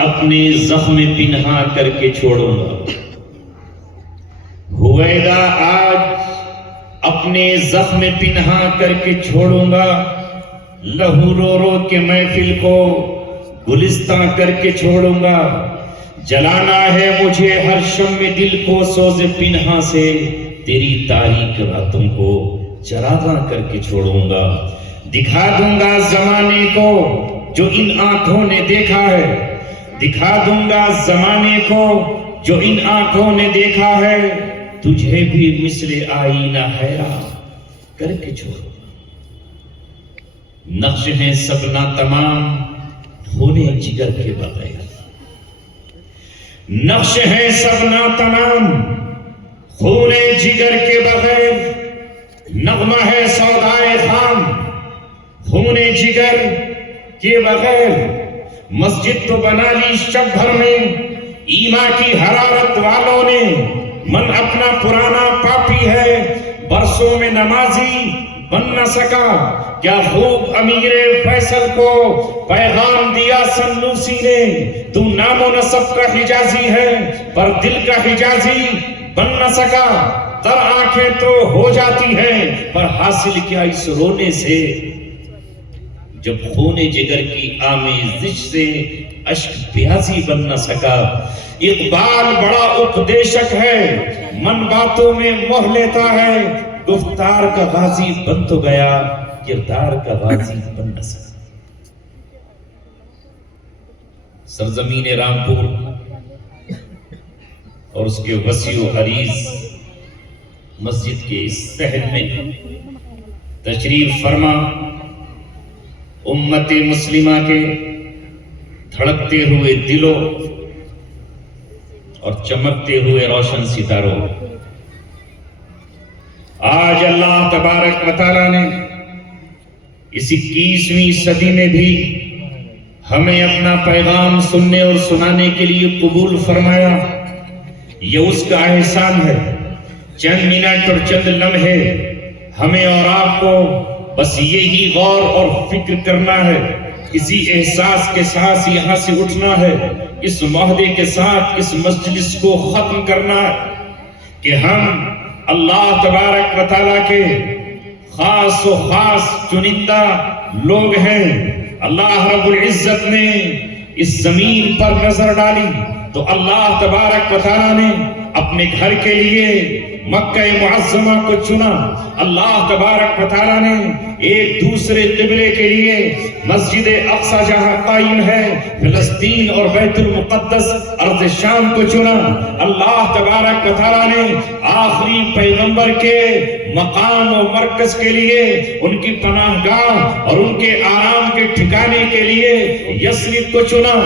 اپنے زخم پنہا کر کے چھوڑوں گا، ہویدا آج اپنے زخم پنہا کر کے چھوڑوں گا، لہو رو رو کے محفل کو گلستان کر کے چھوڑوں گا، جلانا ہے مجھے ہر شم دل کو سوز پنہا سے، تیری تاریک راتوں کو چراغاں کر کے چھوڑوں گا، دکھا دوں گا زمانے کو جو ان آنکھوں نے دیکھا ہے، دکھا دوں گا زمانے کو جو ان آنکھوں نے دیکھا ہے، تجھے بھی مثل آئینہ حیران کر کے چھوڑوں گا، نقش ہیں سب ناتمام ہونے جگر کے بغیر، نقش ہیں سب ناتمام خونے جگر کے بغیر، نغمہ ہے سودائے خام خونے جگر کے بغیر، مسجد تو بنا لی شب بھر میں ایما کی حرارت والوں نے، من اپنا پرانا پاپی ہے برسوں میں نمازی بن نہ سکا، کیا خوب امیر فیصل کو پیغام دیا سنوسی نے، تو نام و نسب کا حجازی ہے پر دل کا حجازی بن نہ سکا، تر آنکھیں تو ہو جاتی ہیں پر حاصل کیا اس رونے سے، جب خون جگر کی آمیزش سے اشک بیازی بن نہ سکا، اقبال بڑا اپدیشک ہے من باتوں میں موہ لیتا ہے، گفتار کا غازی بن تو گیا کردار کا غازی بن نہ سکا۔ سرزمین رامپور اور اس کے وسیع و عریض مسجد کے اس صحن میں تشریف فرما امت مسلمہ کے دھڑکتے ہوئے دلوں اور چمکتے ہوئے روشن ستاروں، آج اللہ تبارک و تعالیٰ نے اس 21ویں صدی میں بھی ہمیں اپنا پیغام سننے اور سنانے کے لیے قبول فرمایا، یہ اس کا احسان ہے۔ چند منٹ اور چند لمحے ہمیں اور آپ کو بس یہی غور اور فکر کرنا ہے، اسی احساس کے ساتھ یہاں سے اٹھنا ہے، اس معاہدے کے ساتھ اس مجلس کو ختم کرنا ہے کہ ہم اللہ تبارک و تعالیٰ کے خاص و خاص چنندہ لوگ ہیں۔ اللہ رب العزت نے اس زمین پر نظر ڈالی تو اللہ تبارک و تعالیٰ نے اپنے گھر کے لیے مکہ معظمہ کو چنا، اللہ تبارک و تعالیٰ نے ایک دوسرے قبلے کے لیے مسجد اقصی جہاں قائم ہے فلسطین اور بیت المقدس ارض شام کو چنا، اللہ تبارک و تعالیٰ نے آخری پیغمبر کے مقام و مرکز کے لیے ان کی پناہ گاہ اور ان کے آرام کے ٹھکانے کے لیے یثرب کو چنا۔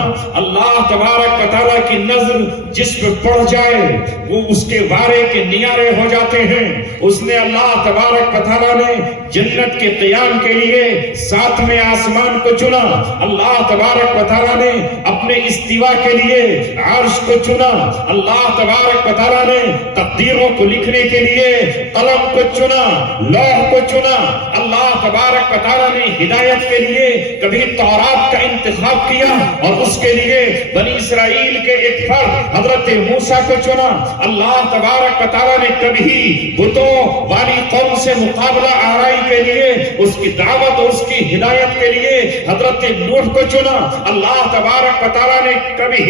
اللہ تبارک و تعالیٰ کی نظر جس پہ پڑ جائے وہ اس کے وارے کے نیارے ہو جاتے ہیں۔ اس نے اللہ تبارک و تعالیٰ نے جنت کے قیام کے لیے 7ویں آسمان کو چنا، اللہ تبارک و تعالیٰ نے اپنے استوا کے لیے عرش کو چنا، اللہ تبارک و تعالیٰ نے تقدیروں کو لکھنے کے لیے قلم کو چنا، لوح کو چنا، اللہ تبارک و تعالیٰ نے ہدایت کے لیے کبھی تورات کا انتخاب کیا اور اس کے لیے بنی اسرائیل کے ایک فرد حضرت موسیٰ کو چنا، اللہ تبارک و تعالیٰ نے کبھی بتوں والی قوم سے مقابلہ آرائی کے لیے اس کی دعوت اور اس کی ہدایت کے لیے حضرت نوح کو چنا، اللہ تبارک و تعالیٰ نے کبھی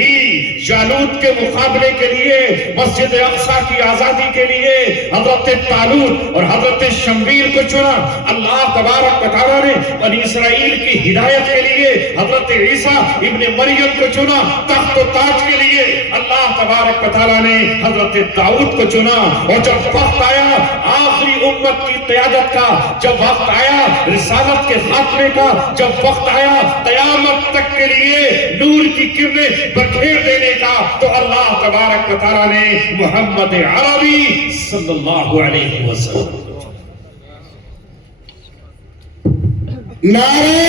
جالوت کے مقابلے کے لیے مسجد اقصی کی آزادی کے لیے حضرت طالوت اور حضرت شمویل کو چنا، اللہ تبارک و تعالیٰ نے بنی اسرائیل کی ہدایت کے لیے حضرت عیسیٰ ابن مریم کو چنا، تخت و تاج کے لیے اللہ تبارک و تعالیٰ نے حضرت داؤد کو چنا، اور جب وقت آیا آخری امت کی قیادت کا، جب وقت آیا رسالت کے خاتمے کا، جب وقت آیا قیامت تک کے لیے نور کی کرنیں بکھیر دینے کا، تو اللہ تبارک و تعالیٰ نے محمد عربی صلی اللہ علیہ وسلم نعرہ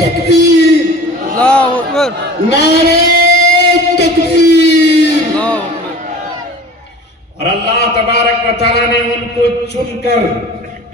تکبیر، اللہ اکبر، نعرہ تکبیر، اللہ اکبر۔ اور اللہ تبارک و تعالیٰ نے ان کو چن کر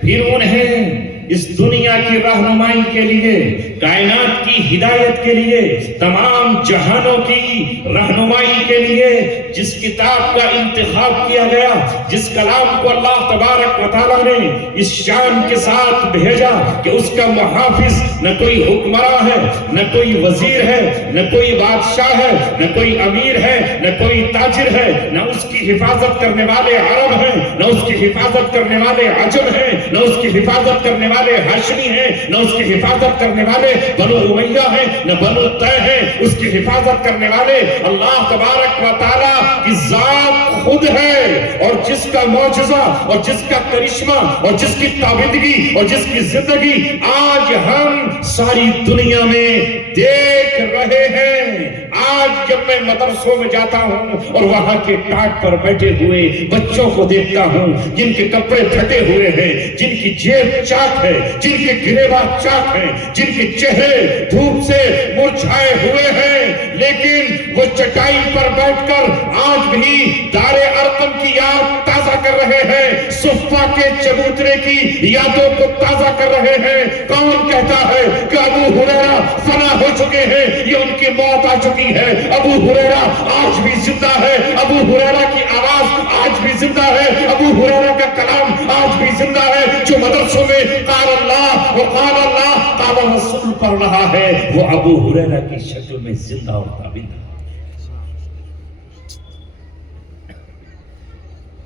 پھر انہیں اس دنیا کی رہنمائی کے لیے، کائنات کی ہدایت کے لیے، تمام جہانوں کی رہنمائی کے لیے جس کتاب کا انتخاب کیا گیا، جس کلام کو اللہ تبارک و تعالیٰ نے اس شان کے ساتھ بھیجا کہ اس کا محافظ نہ کوئی حکمراں ہے، نہ کوئی وزیر ہے، نہ کوئی بادشاہ ہے، نہ کوئی امیر ہے، نہ کوئی تاجر ہے، نہ اس کی حفاظت کرنے والے عرب ہیں، نہ اس کی حفاظت کرنے والے عجم ہیں، نہ اس کی حفاظت کرنے والے ہاشمی ہیں، نہ اس کی حفاظت کرنے والے بنو امیہ ہیں، نہ بنو طے ہیں، اس کی حفاظت کرنے والے اللہ تبارک و تعالیٰ کی ذات خود ہے۔ اور جس کا معجزہ اور جس کا کرشمہ اور جس کی تابندگی اور جس کی زندگی آج ہم ساری دنیا میں دیکھ رہے ہیں۔ آج جب میں مدرسوں میں جاتا ہوں اور وہاں کے ٹاٹ پر بیٹھے ہوئے بچوں کو دیکھتا ہوں جن کے کپڑے پھٹے ہوئے ہیں، جن کی جیب چاک ہے، جن کے گریباں چاک ہیں، جن کے چہرے دھوپ سے مرجھائے ہوئے ہیں، لیکن وہ چٹائی پر بیٹھ کر آج بھی دار ارقم کی یاد تازہ کر رہے ہیں، صفہ کے چبوترے کی یادوں کو تازہ کر رہے ہیں۔ کون کہتا ہے کہ ابو ہریرہ فنا ہو چکے ہیں؟ یہ ان کی موت آ چکی ہے۔ ابو ہریرہ آج بھی زندہ ہے، ابو ہریرہ کی آواز آج بھی زندہ ہے، ابو ہریرہ کا کلام آج بھی زندہ ہے۔ جو مدرسوں میں قال اللہ وقال اللہ قال رسول پڑھ رہا ہے، وہ ابو ہریرہ کی شکل میں زندہ اور ثابت ہے۔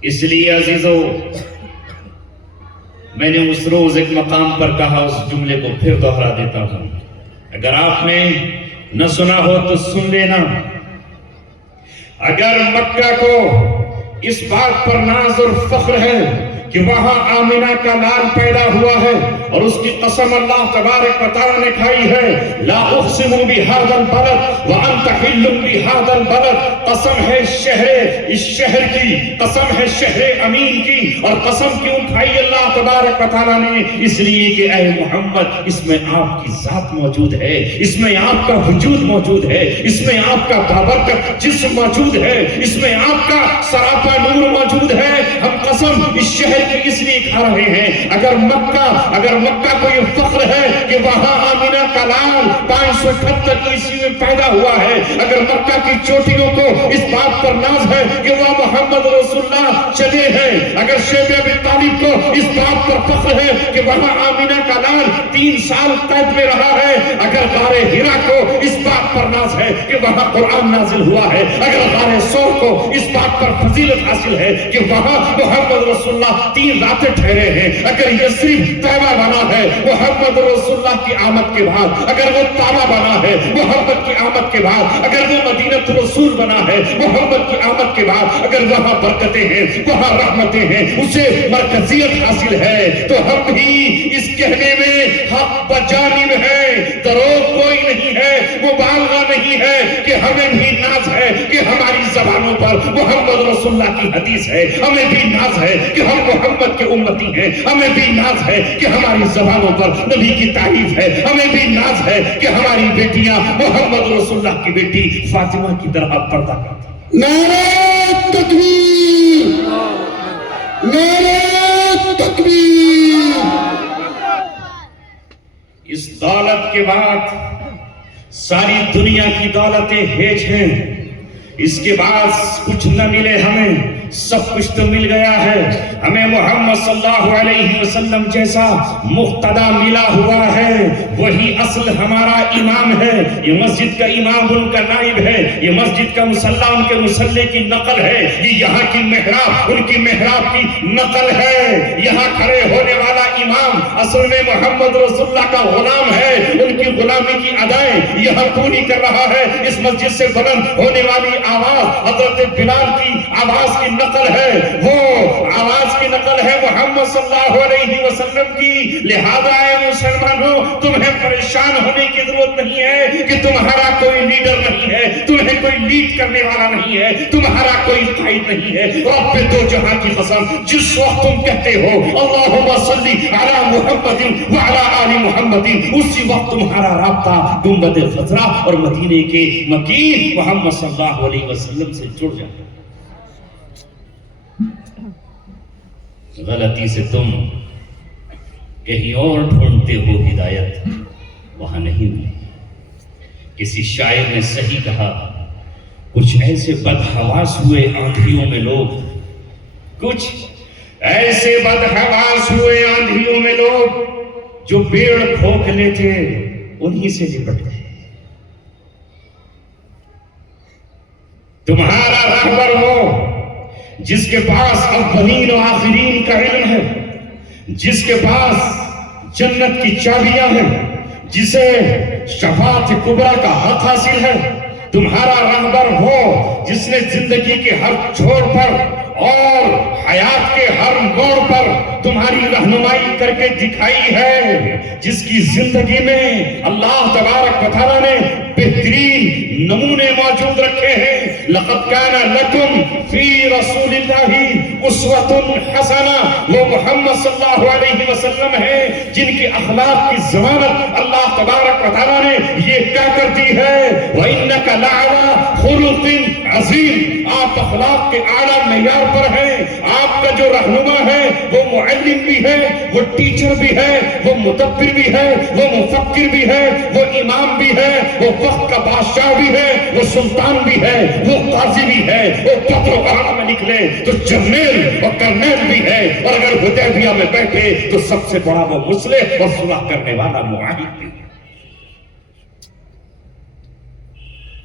اس لیے عزیزو، میں نے اس روز ایک مقام پر کہا، اس جملے کو پھر دوہرا دیتا ہوں، اگر آپ نے نہ سنا ہو تو سن لینا۔ اگر مکہ کو اس بات پر ناز اور فخر ہے کہ وہاں آمنہ کا لال پیدا ہوا ہے، اور اس کی قسم اللہ تبارک و تعالیٰ نے کھائی ہے، لا اقسم بہذا البلد وانت حل بہذا البلد، قسم ہے اس شہر کی، قسم ہے شہر امین کی، اور قسم کیوں کھائی اللہ تبارک و تعالیٰ نے؟ اس لیے کہ اے محمد، اس میں آپ کی ذات موجود ہے، اس میں آپ کا وجود موجود ہے، اس میں آپ کا بابرکت جسم موجود ہے، اس میں آپ کا سراپا نور موجود ہے۔ ہم قسم اس شہر کی اس لیے کھا رہے ہیں۔ اگر مکہ کو یہ فخر ہے کہ وہاں آمنہ کا لال 578 عیسوی میں پیدا ہوا ہے، اگر مکہ کی چوٹیوں کو اس بات پر ناز ہے کہ وہ محمد رسول اللہ چلے ہیں، اگر شیب ابی طالب کو اس بات پر فخر ہے کہ وہاں آمنہ کا لال 3 سال قید میں رہا ہے، اگر غار حرا کو اس بات پر ناز ہے کہ وہاں قرآن نازل ہوا ہے، اگر غار ثور کو اس بات پر فضیلت حاصل ہے کہ وہاں محمد رسول اللہ 3 راتیں ٹھہرے ہیں، اگر یثرب طیبہ بنا ہے محمد رسول اللہ کی آمد کے بعد، اگر وہ طابہ بنا ہے محمد کی آمد کے بعد، اگر وہ مدینہ رسول بنا ہے محمد کی آمد کے بعد، اگر وہاں برکتیں ہیں، وہاں رحمتیں ہیں، اسے مرکزیت حاصل ہے، تو ہم بھی اس کہنے میں حق بجانب ہے، دروغ کوئی نہیں ہے، مبالغہ نہیں ہے کہ ہمیں بھی ناز ہے کہ ہماری زبانوں پر محمد رسول اللہ کی حدیث ہے، ہمیں بھی ناز ہے کہ ہم محمد کے امتی ہیں، ہمیں بھی ناز ہے کہ ہماری زبانوں پر نبی کی تعریف ہے، ہمیں بھی ناز ہے کہ ہماری بیٹیاں محمد رسول اللہ کی بیٹی فاطمہ کی طرح پردہ کرتی ہیں۔ نعرہ تکبیر، نعرہ تکبیر۔ اس دولت کے بعد ساری دنیا کی دولتیں ہیج ہیں، اس کے بعد کچھ نہ ملے ہمیں، سب کچھ تو مل گیا ہے۔ ہمیں محمد صلی اللہ علیہ وسلم جیسا مقتدی ملا ہوا ہے، وہی اصل ہمارا امام ہے۔ یہ مسجد کا امام ان کا نائب ہے، یہ مسجد کا مصلی ان کے مصلی کی نقل ہے، یہ یہاں کی محراب ان کی محراب کی نقل ہے۔ یہاں کھڑے ہونے والا امام اصل میں محمد رسول اللہ کا غلام ہے، ان کی غلامی کی ادائیں یہاں پوری کر رہا ہے۔ اس مسجد سے بلند ہونے والی آواز حضرت بلال کی آواز کی نقل ہے، وہ آواز کی نقل ہے محمد صلی اللہ علیہ وسلم کی۔ لہذا اے مسلمانوں، تمہیں پریشان ہونے کی ضرورت نہیں ہے کہ تمہارا کوئی لیڈر نہیں ہے، تمہیں کوئی لیڈ کرنے والا نہیں ہے، تمہارا کوئی قائد نہیں ہے۔ رب دو جہاں کی قسم، جس وقت تم کہتے ہو اللہم صلی علی محمد وعلی آل محمد، اسی وقت تمہارا رابطہ گنبد خضرا اور مدینے کے مکین محمد صلی اللہ علیہ وسلم سے جڑ جاتا ہے۔ غلطی سے تم کہیں اور ڈھونڈتے ہو ہدایت، وہاں نہیں ملے، کسی شاعر نے صحیح کہا، کچھ ایسے بدحواس ہوئے آندھیوں میں لوگ، کچھ ایسے بدحواس ہوئے آندھیوں میں لوگ جو پیڑ کھوکھلے تھے انہی سے لپٹ گئے۔ تمہارا رہبر ہو جس کے پاس اولین و آخرین کا علم ہے، جس کے پاس جنت کی چابیاں ہیں، جسے شفاعت کبریٰ کا حق حاصل ہے۔ تمہارا رہبر ہو جس نے زندگی کے ہر چھوڑ پر اور حیات کے ہر موڑ پر تمہاری رہنمائی کر کے دکھائی ہے، جس کی زندگی میں اللہ تبارک و تعالیٰ نے بہترین نمونے موجود رکھے ہیں۔ لَقَدْ كَانَ لَكُمْ فِي رَسُولِ اللَّهِ أُسْوَةٌ حَسَنَةٌ، وہ محمد صلی اللہ علیہ وسلم ہے جن کی اخلاق کی ضمانت اللہ تبارک و تعالیٰ نے یہ کہہ کر دی ہے، وَإِنَّكَ لَعَلَىٰ خُلُقٍ عَظِيمٍ، آپ اخلاق کے اعلیٰ معیار پر ہیں۔ آپ کا جو رہنما ہے وہ معلم بھی ہے، وہ ٹیچر بھی ہے، وہ مدبر بھی ہے، وہ مفکر بھی ہے، وہ امام بھی ہے، وہ وقت کا بادشاہ بھی ہے، وہ سلطان بھی ہے، وہ قاضی بھی ہے، وہ پتر و کہانی میں نکلے تو جرنیل اور کرنیل بھی ہے، اور اگر حدیبیہ میں بیٹھے تو سب سے بڑا وہ مصلح اور صلح کرنے والا معاہد بھی ہے۔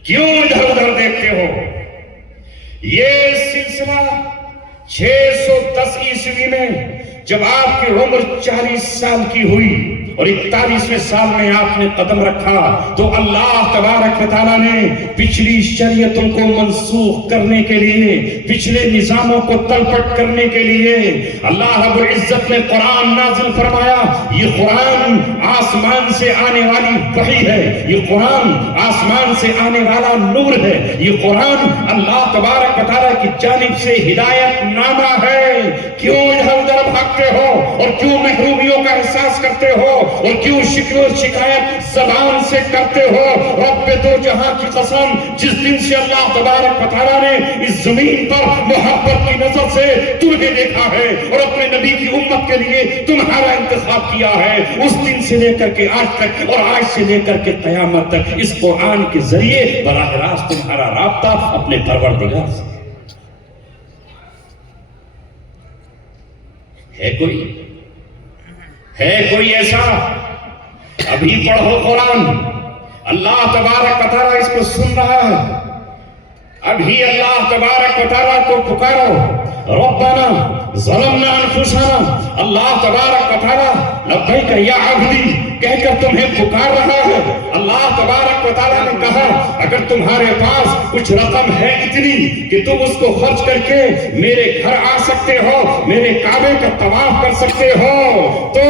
کیوں ادھر ادھر دیکھتے ہو؟ یہ سلسلہ 610 عیسوی میں جب آپ کی عمر 40 سال کی ہوئی اور 41ویں سال میں آپ نے قدم رکھا تو اللہ تبارک و تعالیٰ نے پچھلی شریعتوں کو منسوخ کرنے کے لیے، پچھلے نظاموں کو تلپٹ کرنے کے لیے اللہ رب العزت نے قرآن نازل فرمایا۔ یہ قرآن آسمان سے آنے والی وحی ہے، یہ قرآن آسمان سے آنے والا نور ہے، یہ قرآن اللہ تبارک و تعالیٰ کی جانب سے ہدایت نامہ ہے۔ کیوں ادھر ادھر بھاگتے ہو اور کیوں محرومیوں کا احساس کرتے ہو اور کیوں شکر و شکایت زبان سے کرتے ہو؟ رب دو جہاں کی قسم، جس دن سے اللہ تبارک و تعالیٰ نے اس زمین پر محبت کی نظر سے تمہیں دیکھا ہے اور اپنے نبی کی امت کے لیے تمہارا انتخاب کیا ہے، اس دن سے لے کر کے آج تک اور آج سے لے کر کے قیامت تک اس قرآن کے ذریعے براہ راست تمہارا رابطہ اپنے پروردگار سے ہے کوئی ایسا؟ ابھی پڑھو قرآن، اللہ تبارک و تعالیٰ اس کو سن رہا ہے۔ ابھی اللہ تبارک و تعالیٰ کو پکارو، ربنا ظلمنا انفسنا، اللہ تبارک و تعالیٰ لبیک یا عبدی کہہ کر تمہیں پکار رہا ہے۔ اللہ تبارک و تعالیٰ نے کہا اگر تمہارے پاس کچھ رقم ہے اتنی کہ تم اس کو خرچ کر کے میرے گھر آ سکتے ہو، میرے کعبے کا طواف کر سکتے ہو، تو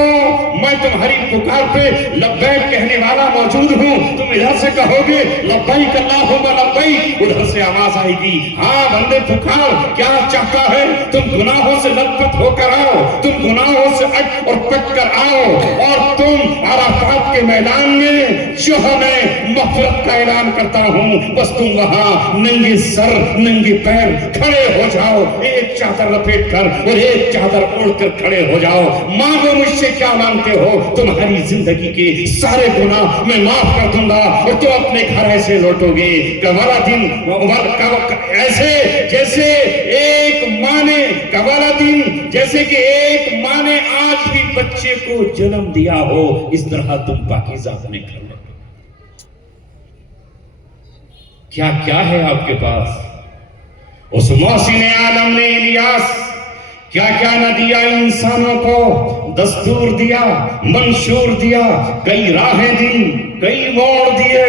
میں تمہاری پکار پہ لبیک کہنے والا موجود ہوں۔ تم ادھر سے کہو گے لبیک اللہم لبیک، ادھر سے آواز آئے گی ہاں بندے پکار، کیا چاہتا ہے؟ تم گناہوں سے لطفت ہو کر آؤ، تم گناہوں سے اٹ اور پٹ کر آؤ، اور تم عرفات کے میدان میں جو میں مغفرت کا اعلان کرتا ہوں، بس تم وہاں ننگے سر ننگے پیر کھڑے ہو جاؤ، ایک چادر لپیٹ کر اور ایک چادر اوڑھ کر کھڑے ہو جاؤ۔ مانگو مجھ سے کیا مانگتے ہو، تمہاری زندگی کے سارے گناہ میں معاف کر دوں گا اور تم اپنے گھر ایسے لوٹو گے کوالا دن ایسے جیسے ایک ماں نے کوالا دن جیسے کہ ایک ماں نے آج بھی بچے کو جنم دیا ہو، اس طرح تم پاکیزہ اپنے گھر لوٹو۔ کیا کیا ہے آپ کے پاس؟ اس محسن عالم نے الیاس کیا کیا نہ دیا انسانوں کو، دستور دیا، منشور دیا، کئی راہیں دی، کئی موڑ دیے۔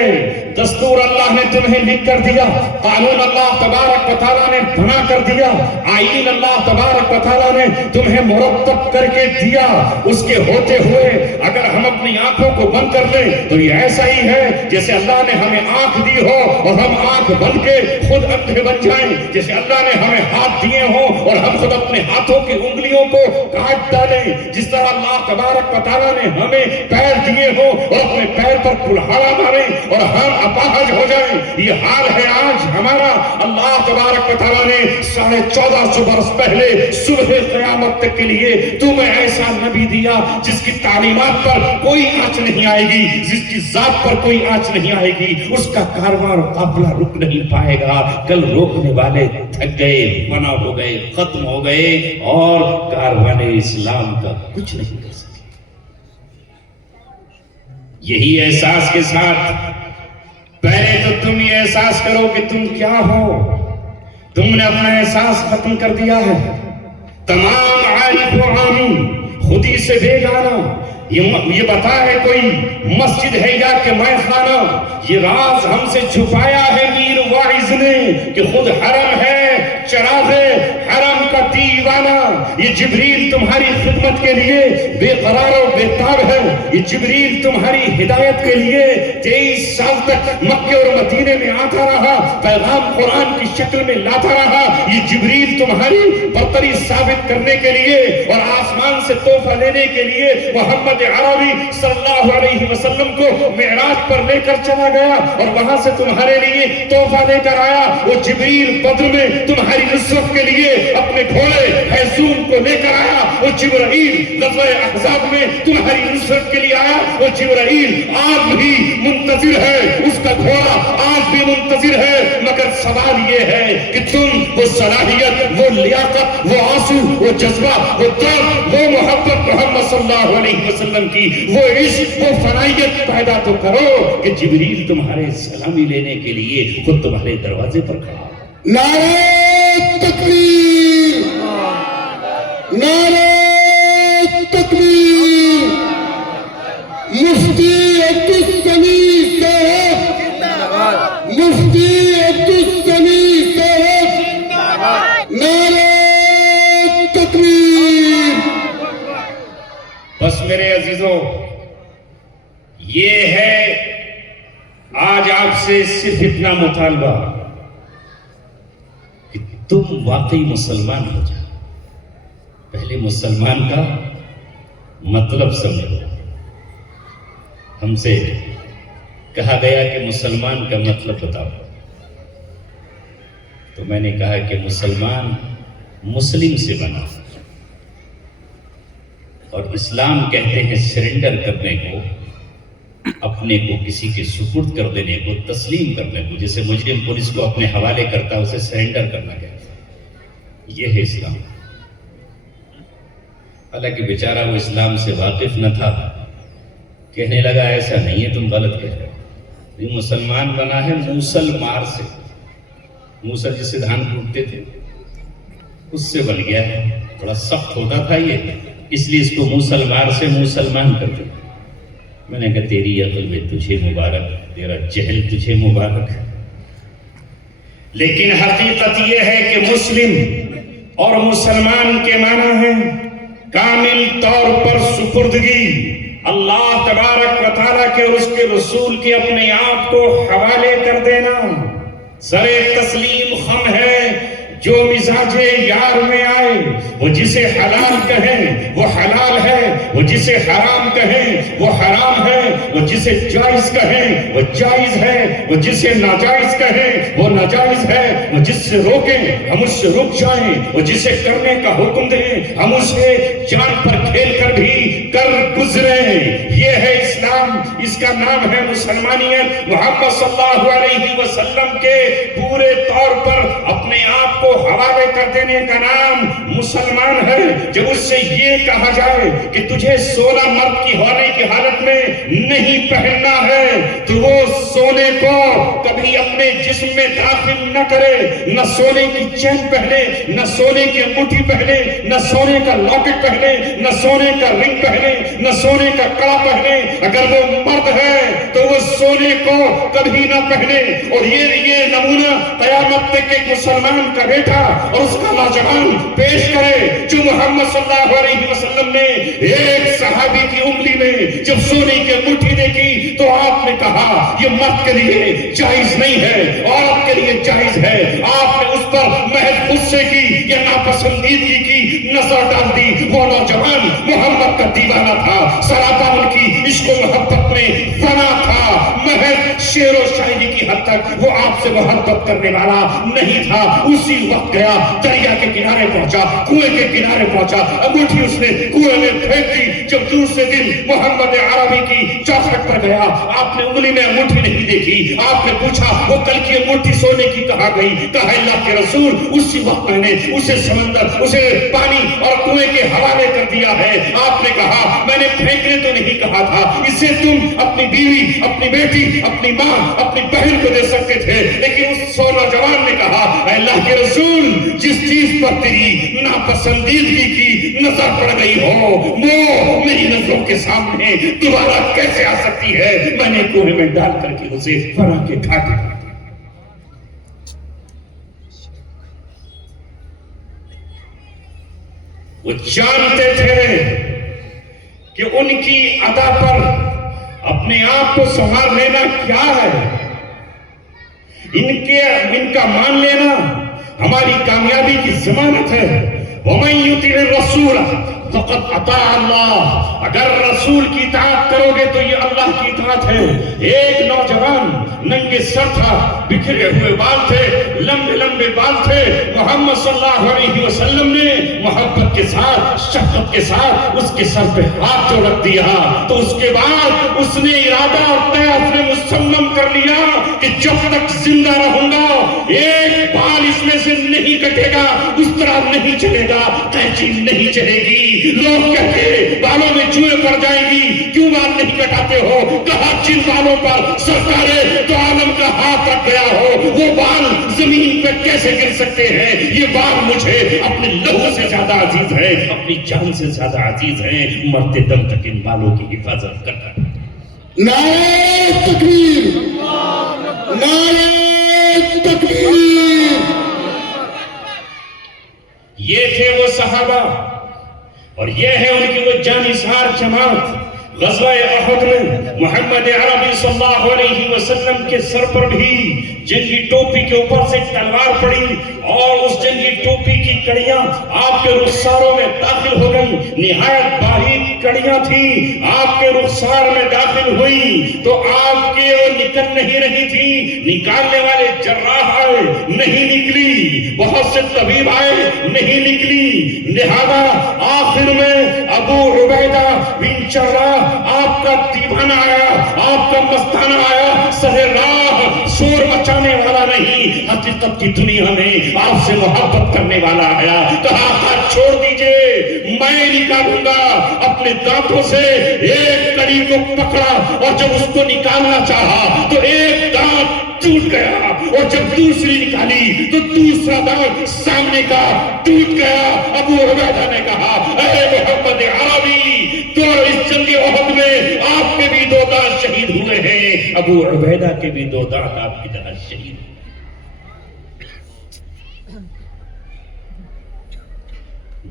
دستور اللہ نے تمہیں لکھ کر دیا، قانون اللہ تبارک و تعالیٰ نے بنا کر دیا، آئین اللہ تبارک و تعالیٰ نے تمہیں مرتب کر کے دیا۔ اس کے ہوتے ہوئے اگر ہم اپنی آنکھوں کو بند کر لیں تو یہ ایسا ہی ہے جیسے اللہ نے ہمیں آنکھ دی ہو اور ہم آنکھ بند کے خود اندھے بن جائیں، جیسے اللہ نے ہمیں ہاتھ دیے ہوں اور ہم خود اپنے ہاتھوں کی انگلیوں کو کاٹ ڈالیں، جس طرح اللہ تبارک و تعالیٰ نے ہمیں پیر دیے ہوں اور اپنے پیر پر کلہاڑا ماریں اور ہم اپاہج ہو جائیں۔ یہ حال ہے آج ہمارا۔ اللہ تبارک و تعالیٰ نے 1450 برس پہلے صبح قیامت تک کے لیے تمہیں ایسا نبی دیا جس کی تعلیمات پر کوئی آنچ نہیں آئے گی، جس کی ذات پر کوئی آنچ نہیں آئے گی، اس کا کاروبار قافلہ رک نہیں پائے گا۔ کل روکنے والے تھک گئے، منع ہو گئے، ختم ہو گئے اور کاروان اسلام کا کچھ نہیں کر سکے۔ یہی احساس کے ساتھ پہلے تو تم یہ احساس کرو کہ تم کیا ہو۔ تم نے اپنا احساس ختم کر دیا ہے۔ تمام عارف و عامی خودی سے بے گانا یہ بتا ہے کوئی مسجد ہے یا کہ میں خانہ، یہ راز ہم سے چھپایا ہے میر واعظ نے کہ خود حرم ہے چراغ حرم کا دیوانہ۔ یہ جبریل تمہاری خدمت کے لیے بے قرار و بے تاب ہے، یہ جبریل تمہاری ہدایت کے لیے 23 سال تک مکے اور مدینے میں آتا رہا، پیغام قرآن کی شکل میں لاتا رہا۔ یہ جبریل تمہاری برتری ثابت کرنے کے لیے اور آسمان سے تحفہ لینے کے لیے محمد عربی صلی اللہ علیہ وسلم کو معراج پر لے کر چلا گیا اور وہاں سے تمہارے لیے تحفہ لے کر آیا۔ وہ جبریل بدر میں تمہاری نصرت کے لیے اپنے گھوڑے حیزوم کو لے کر آیا۔ وہ جبرائیل غزوہ احزاب میں تمہاری نصرت کے لیے آیا۔ وہ جبرائیل آج بھی منتظر ہے، اس کا گھوڑا آج بھی منتظر ہے، مگر سوال یہ ہے کہ تم وہ صلاحیت، وہ لیاقت، وہ آنسو، وہ جذبہ، وہ درد، وہ محبت محمد صلی اللہ علیہ وسلم کی، وہ عشق، وہ فنائیت پیدا تو کرو کہ جبریل تمہارے سلامی لینے کے لیے خود تمہارے دروازے پر کھڑا۔ نعرہ تکبیر، نعرہ تکبیر، مفتی عبدالسمیع صاحب، مفتی عبدالسمیع صاحب، نعرہ تکبیر۔ بس میرے عزیزوں، یہ ہے آج آپ سے صرف اتنا مطالبہ کہ تم واقعی مسلمان ہو جاؤ۔ پہلے مسلمان کا مطلب سمجھو۔ ہم سے کہا گیا کہ مسلمان کا مطلب بتاؤ، تو میں نے کہا کہ مسلمان مسلم سے بنا، اور اسلام کہتے ہیں سرنڈر کرنے کو، اپنے کو کسی کے سپرد کر دینے کو، تسلیم کرنے کو۔ جیسے مجرم پولیس کو اپنے حوالے کرتا ہے، اسے سرنڈر کرنا کہتا ہے۔ یہ ہے اسلام۔ حالانکہ بیچارہ وہ اسلام سے واقف نہ تھا، کہنے لگا ایسا نہیں ہے، تم غلط کہہ رہے ہو۔ یہ مسلمان بنا ہے موسل مار سے، موسل جس سے دھان کوٹتے تھے اس سے بن گیا ہے۔ بڑا سخت ہوتا تھا یہ، اس لیے اس کو موسل مار سے مسلمان کرتے تھے۔ میں نے کہا تیری عقل میں تجھے مبارک، تیرا جہل تجھے مبارک۔ لیکن حقیقت یہ ہے کہ مسلم اور مسلمان کے معنی ہیں کامل طور پر سپردگی، اللہ تبارک و تعالیٰ کے اور اس کے رسول کے اپنے آپ کو حوالے کر دینا۔ سر تسلیم خم ہے جو مزاج یار میں آئے، وہ جسے حلال کہیں وہ حلال ہے، وہ جسے حرام کہیں وہ حرام ہے، وہ جسے جائز کہیں وہ جائز ہے، وہ جسے ناجائز کہیں وہ ناجائز ہے، وہ جس سے روکیں ہم اس سے رک جائیں، وہ جسے کرنے کا حکم دیں ہم اسے جان پر کھیل کر بھی کر گزریں۔ یہ ہے اسلام، اس کا نام ہے مسلمانیت۔ محمد صلی اللہ علیہ وسلم کے پورے طور پر اپنے آپ کو حوالے کر دینے کا نام مسلمان ہے۔ جب اس سے یہ کہا جائے کہ تجھے سونا مرد کی ہونے کی حالت میں نہیں پہننا ہے، تو وہ سونے کو کبھی اپنے جسم میں داخل نہ کرے، نہ سونے کی چین پہنے، نہ سونے کی انگوٹھی پہنے، نہ سونے کا لاکٹ پہنے، نہ سونے کا رنگ پہنے، نہ سونے کا کڑا پہنے۔ اگر وہ مرد ہے تو وہ سونے کو کبھی نہ پہنے۔ اور یہ نمونہ قیامت تب تک ایک مسلمان کا بیٹا اور اس کا نوجوان پیش کرے جو محمد صلی اللہ علیہ وسلم نے ایک صحابی کی انگلی میں جب سونے کی انگوٹھی دیکھی تو آپ نے کہا یہ مرد کے لیے جائز نہیں ہے، عورت کے لیے جائز ہے۔ آپ نے اس پر محض غصے کی یا ناپسندیدگی کی نظر ڈال دی۔ وہ نوجوان محمد کا دیوانہ تھا، سراپا ان کی عشق و محبت میں فنا تھا، محض شعر و شاعری کی حد تک وہ آپ سے محبت کرنے والا نہیں تھا۔ اسی وقت گیا، دریا کے کنارے پہنچا، کنویں کے کنارے پہنچا، انگوٹھی اس نے کنویں میں پھینک دی۔ جب دوسرے دن محمد عربی کی چوکھٹ پر گیا، آپ نے انگلی میں انگوٹھی نہیں دیکھی۔ آپ نے پوچھا وہ کل کی انگوٹھی سونے کی کہاں گئی؟ کہا اللہ کے رسول اسی وقت میں نے اسے سمندر، اسے پانی اور کنویں کے حوالے کر دیا ہے۔ آپ نے کہا میں نے پھینکنے تو نہیں کہا تھا، اسے تم اپنی بیوی، اپنی بیٹی، اپنی ماں، اپنی بہن کو دے سکتے تھے، لیکن اس نوجوان نے کہا اے اللہ کے رسول جس چیز پر تیری ناپسندیدگی کی نظر پڑ گئی ہو وہ میری نظروں کے سامنے دوبارہ کیسے آ سکتی ہے؟ میں نے کنویں میں ڈال کر کے اسے فنا کے کھاتے کھاتے۔ وہ جانتے تھے کہ ان کی ادا پر اپنے آپ کو سنوار لینا کیا ہے، ان کا مان لینا ہماری کامیابی کی ضمانت ہے۔ وَمَن يُطِعِ الرَّسُولَ فَقَدْ أَطَاعَ اللَّهَ، اگر رسول کی اطاعت کرو گے تو یہ اللہ کی اطاعت ہے۔ ایک نوجوان ننگے سر تھا، بکھرے ہوئے بال تھے، لمبے لمبے بال تھے۔ محمد صلی اللہ علیہ وسلم نے محبت کے ساتھ، شفقت کے ساتھ اس کے سر پہ ہاتھ جو رکھ دیا تو اس کے بعد اس نے ارادہ اور طے نے مصمم کر لیا کہ جب تک زندہ رہوں گا ایک بال اس میں سے نہیں کٹے گا، اس طرح نہیں چلے گا، قینچی نہیں چلے گی۔ لوگ کہتے بالوں میں جوئیں پڑ جائیں گی، کیوں بال نہیں کٹاتے ہو؟ کہا جن بالوں پر سرکار تو عالم کا ہاتھ رکھ گیا ہو وہ بال زمین پہ کیسے گر سکتے ہیں؟ یہ بال مجھے اپنے لہو سے زیادہ عزیز ہے، اپنی جان سے زیادہ عزیز ہے۔ مرتے دم تک ان بالوں کی حفاظت کرتا ہے۔ نعرہ تکبیر، نعرہ تکبیر۔ یہ تھے وہ صحابہ اور یہ ہے ان کی وہ جانثار جماعت۔ غزوہ احد میں محمد عربی صلی اللہ علیہ وسلم کے سر پر بھی جنگی ٹوپی کے اوپر سے تلوار پڑی اور اس جنگی ٹوپی کی کڑیاں آپ کے رخساروں میں داخل ہو گئی۔ نہایت باریک کڑیاں تھیں، آپ کے رخسار میں داخل ہوئی تو آپ کے وہ نکل نہیں رہی تھی۔ نکالنے والے جراح آئے، نہیں نکلی، بہت سے طبیب آئے، نہیں نکلی۔ لہذا آخر میں ابو عبیدہ بن جراح آپ کا دیوانہ آیا، آپ کا مستانہ آیا، سر راہ شور مچانے والا نہیں، حقیقت کی دنیا میں آپ سے محبت کرنے والا آیا۔ کہا ہاتھ چھوڑ دیجئے، میں نکالوں گا۔ اپنے دانتوں سے ایک کڑی کو پکڑا اور جب اس کو نکالنا چاہا تو ایک دانت ٹوٹ گیا اور جب دوسری نکالی تو دوسرا دانت سامنے کا ٹوٹ گیا۔ ابو عبیدہ نے کہا اے محمد عربی تو اس جنگ احد میں آپ کے بھی 2 دانت شہید ہوئے ہیں، ابو عبیدہ کے بھی 2 دانت آپ کی طرح شہید ہوئے۔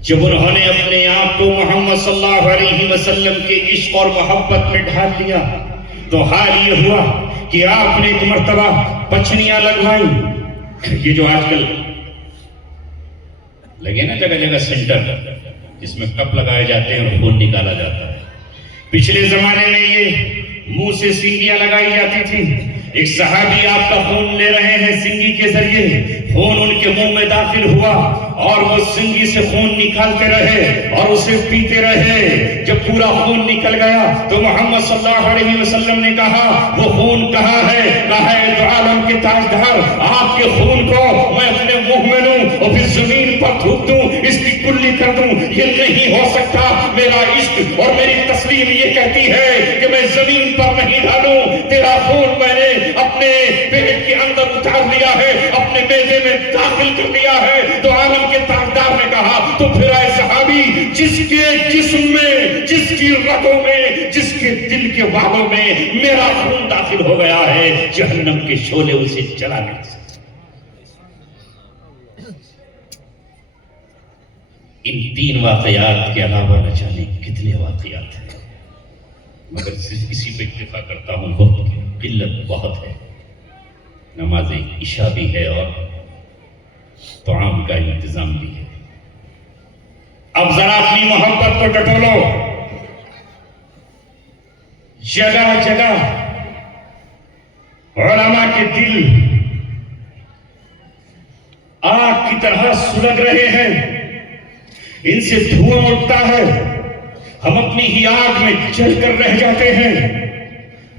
جب انہوں نے اپنے آپ کو محمد صلی اللہ علیہ وسلم کے عشق اور محبت میں ڈھال لیا تو حال یہ ہوا کہ آپ نے ایک مرتبہ پچھنیاں لگوائیں۔ یہ جو آج کل لگے نا جگہ جگہ سینٹر جس میں کپ لگائے جاتے ہیں اور خون نکالا جاتا ہے، پچھلے زمانے میں یہ منہ سے سینگیاں لگائی جاتی تھی۔ ایک صحابی آپ کا خون لے رہے ہیں سنگی کے ذریعے، خون ان کے منہ میں داخل ہوا اور وہ سنگی سے خون نکالتے رہے اور اسے پیتے رہے۔ جب پورا خون نکل گیا تو محمد صلی اللہ علیہ وسلم نے کہا وہ خون کہاں ہے؟ کہا ہے دو عالم کے تاجدار آپ کے خون کو میں اپنے منہ میں لوں اور پھر زمین پر تھوک دوں، اس کی کلی کر دوں؟ یہ نہیں ہو سکتا۔ میرا عشق اور میری تسلیم یہ کہتی ہے کہ میں زمین پر نہیں ڈالوں، تیرا خون میں نے اپنے پیٹ کے اندر اتار لیا ہے، اپنے میدے میں داخل کر لیا ہے۔ تو عالم کے تاجدار نے کہا تو پھر اے صحابی جس کے جسم میں، جس کی رگوں میں، جس کے دل کے باغوں میں میرا خون داخل ہو گیا ہے، جہنم کے شعلے اسے جلا نہیں سکتے۔ ان 3 واقعات کے علاوہ نہ جانے کتنے واقعات ہیں، مگر صرف اسی پہ اکتفا کرتا ہوں، وقت کی قلت بہت ہے، نماز عشاء بھی ہے اور طعام کا انتظام بھی ہے۔ اب ذرا اپنی محبت کو ٹٹولو، جگہ جگہ علماء کے دل آگ کی طرح سلگ رہے ہیں، ان سے دھواں اٹھتا ہے، ہم اپنی ہی آگ میں جل کر رہ جاتے ہیں۔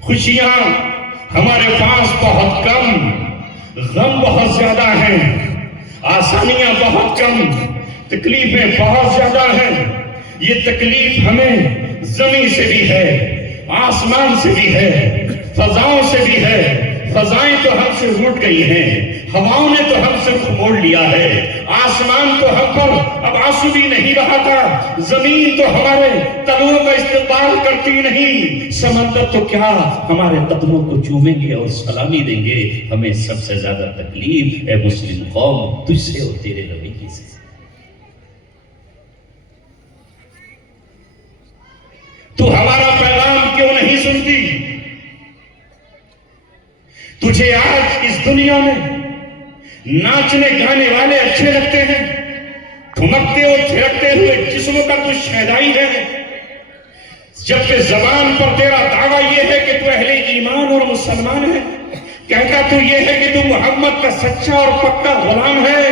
خوشیاں ہمارے پاس بہت کم، غم بہت زیادہ ہیں، آسانیاں بہت کم، تکلیفیں بہت زیادہ ہیں۔ یہ تکلیف ہمیں زمین سے بھی ہے، آسمان سے بھی ہے، فضاؤں سے بھی ہے۔ فضائیں تو ہم سے روٹ گئی ہیں، ہواؤں نے تو ہم سے موڑ لیا ہے، آسمان تو ہم پر اب آنسو بھی نہیں رہا تھا، زمین تو ہمارے تلوؤں کا استقبال کرتی نہیں، سمندر تو کیا ہمارے قدموں کو چومیں گے اور سلامی دیں گے۔ ہمیں سب سے زیادہ تکلیف اے مسلم قوم تجھ سے اور تیرے رویے سے۔ تو ہمارا پیغام کیوں نہیں سنتی؟ تجھے آج اس دنیا میں ناچنے گانے والے اچھے لگتے ہیں، ٹھمکتے اور تھرکتے ہوئے جسموں کا کچھ شیدائی ہے، جبکہ زبان پر تیرا دعویٰ یہ ہے کہ تو اہل ایمان اور مسلمان ہے، کہتا تو یہ ہے کہ تو محمد کا سچا اور پکا غلام ہے،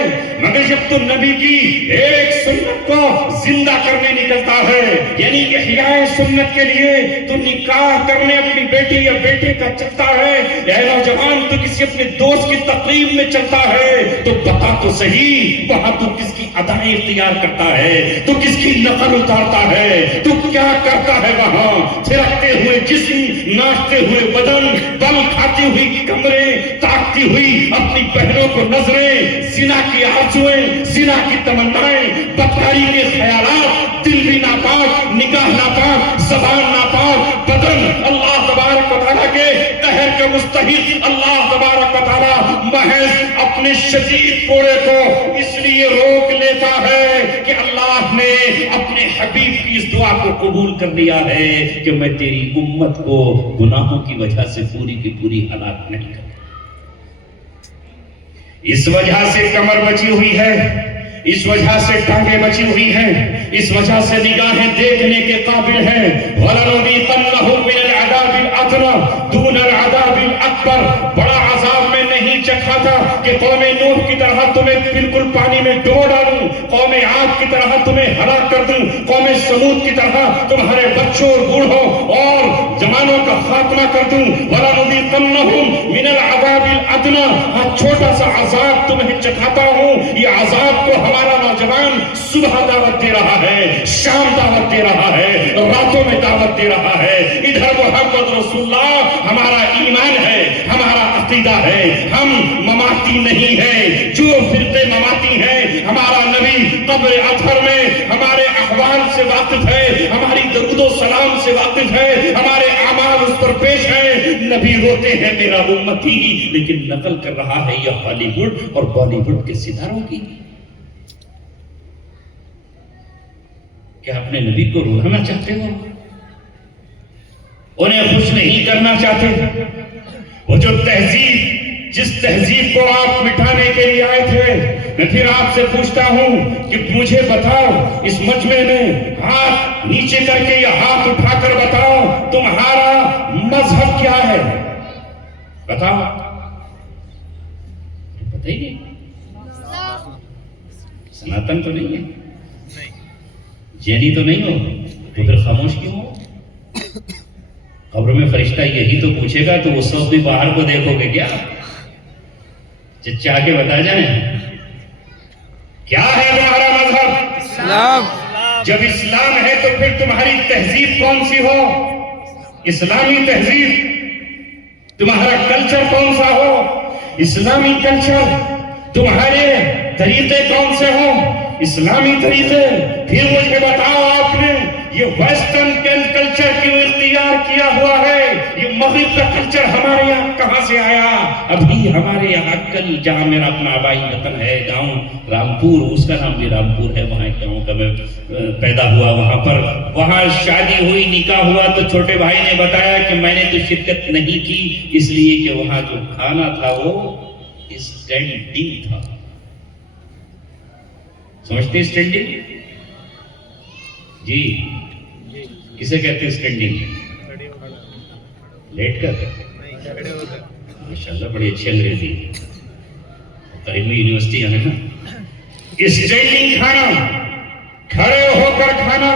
مگر جب تو نبی کی ایک سنت کو زندہ کرنے نکلتا ہے، یعنی احیاء سنت کے لیے تو نکاح کرنے اپنی بیٹی یا بیٹے کا چلتا ہے، اے نوجوان تو کسی اپنے دوست کی تقریب میں چلتا ہے، تو بتا تو صحیح وہاں تو کس کی ادائیں اختیار کرتا ہے، تو کس کی نقل اتارتا ہے، تو کیا کرتا ہے وہاں؟ تھرکتے ہوئے جسم، ناچتے ہوئے بدن، بل کھاتی ہوئی کمریں، تاکتی ہوئی اپنی بہنوں کو نظریں، زنا کی آرزویں، زنا کی تمنائیں، بدکاری کے خیالات، دل بھی ناپاک، نگاہ ناپاک، زبان ناپاک، بدن اللہ تبارک و تعالیٰ کے قہر کا مستحق، اللہ تبارک و تعالیٰ محض اپنے شدید کوڑے کو اس لیے روک لیتا ہے کہ اللہ نے اپنے حبیب کی اس دعا کو قبول کر لیا ہے کہ میں تیری امت کو گناہوں کی وجہ سے پوری کی پوری ہلاک نہیں کروں۔ اس وجہ سے کمر بچی ہوئی ہے، اس وجہ سے ٹانگیں بچی ہوئی ہیں، اس وجہ سے نگاہیں دیکھنے کے قابل ہیں۔ وَلَنُذِيقَنَّهُم مِّنَ الْعَذَابِ الْأَدْنَىٰ دُونَ الْعَذَابِ الْأَكْبَرِ، بڑا عذاب میں نہیں چکھا تھا کہ قوم نوح کی طرح تمہیں بالکل پانی میں ڈبو ڈالوں، قوم عاد کی طرح تمہیں ہلاک کر دوں، قوم سمود کی طرح تمہارے بچوں اور بوڑھوں اور جوانوں کا خاتمہ کر دوں۔ وَلَنُذِيقَنَّهُم مِّنَ الْعَذَابِ الْأَدْنَىٰ، ہاں چھوٹا سا عذاب تمہیں چکھاتا ہوں۔ یہ عذاب کو ہمارا نوجوان صبح دعوت دے رہا ہے، شام دعوت دے رہا ہے، راتوں میں دعوت دے رہا ہے۔ ادھر محمد رسول اللہ ہمارا ایمان ہے، ہمارا عقیدہ ہے، ہم مماتی نہیں ہیں۔ جو فرقے مماتی ہیں، ہمارا نبی قبر اطہر میں ہمارے احوال سے واقف ہے، ہماری درود و سلام سے واقف ہے، ہمارے اعمال اس پر پیش ہیں۔ نبی روتے ہیں میرا امتی، لیکن نقل کر رہا ہے یہ ہالی ووڈ اور بالی ووڈ کے ستاروں کی۔ کیا اپنے نبی کو رولانا چاہتے ہو؟ انہیں خوش نہیں کرنا چاہتے؟ وہ جو تہذیب، جس تہذیب کو آپ مٹھانے کے لیے آئے تھے، میں پھر آپ سے پوچھتا ہوں کہ مجھے بتاؤ، اس مجمع میں ہاتھ نیچے کر کے یا ہاتھ اٹھا کر بتاؤ تمہارا مذہب کیا ہے؟ بتاؤ، بتائیے۔ سناتن تو نہیں ہے، جینی تو نہیں ہو، تو پھر خاموش کیوں ہو؟ قبر میں فرشتہ یہی تو پوچھے گا تو اس وقت بھی باہر کو دیکھو گے کیا؟ چاہ کے بتا جائیں کیا ہے تمہارا مذہب؟ اسلام۔ جب اسلام ہے تو پھر تمہاری تہذیب کون سی ہو؟ اسلامی تہذیب۔ تمہارا کلچر کون سا ہو؟ اسلامی کلچر۔ تمہارے طریقے کون سے ہو؟ اسلامی طریقے۔ پھر مجھے بتاؤ آپ نے یہ ویسٹرن کلچر کیوں اختیار کیا ہوا ہے؟ یہ مغرب کا کلچر ہمارے یہاں کہاں سے آیا؟ ابھی ہمارے یہاں کل جہاں میرا اپنا آبائی وطن ہے گاؤں رامپور، اس کا نام بھی رامپور ہے، وہاں ایک گاؤں کا میں پیدا ہوا، وہاں شادی ہوئی، نکاح ہوا تو چھوٹے بھائی نے بتایا کہ میں نے تو شرکت نہیں کی، اس لیے کہ وہاں جو کھانا تھا وہ اسٹینڈنگ تھا۔ سمجھتے اسٹینڈنگ؟ جی کسے کہتے ہیں اسٹینڈنگ؟ لیٹ کر؟ ماشاءاللہ بڑی اچھی انگریزی، تعلیمی یونیورسٹی ہے نا۔ اسٹینڈنگ کھانا، کھڑے ہو کر کھانا،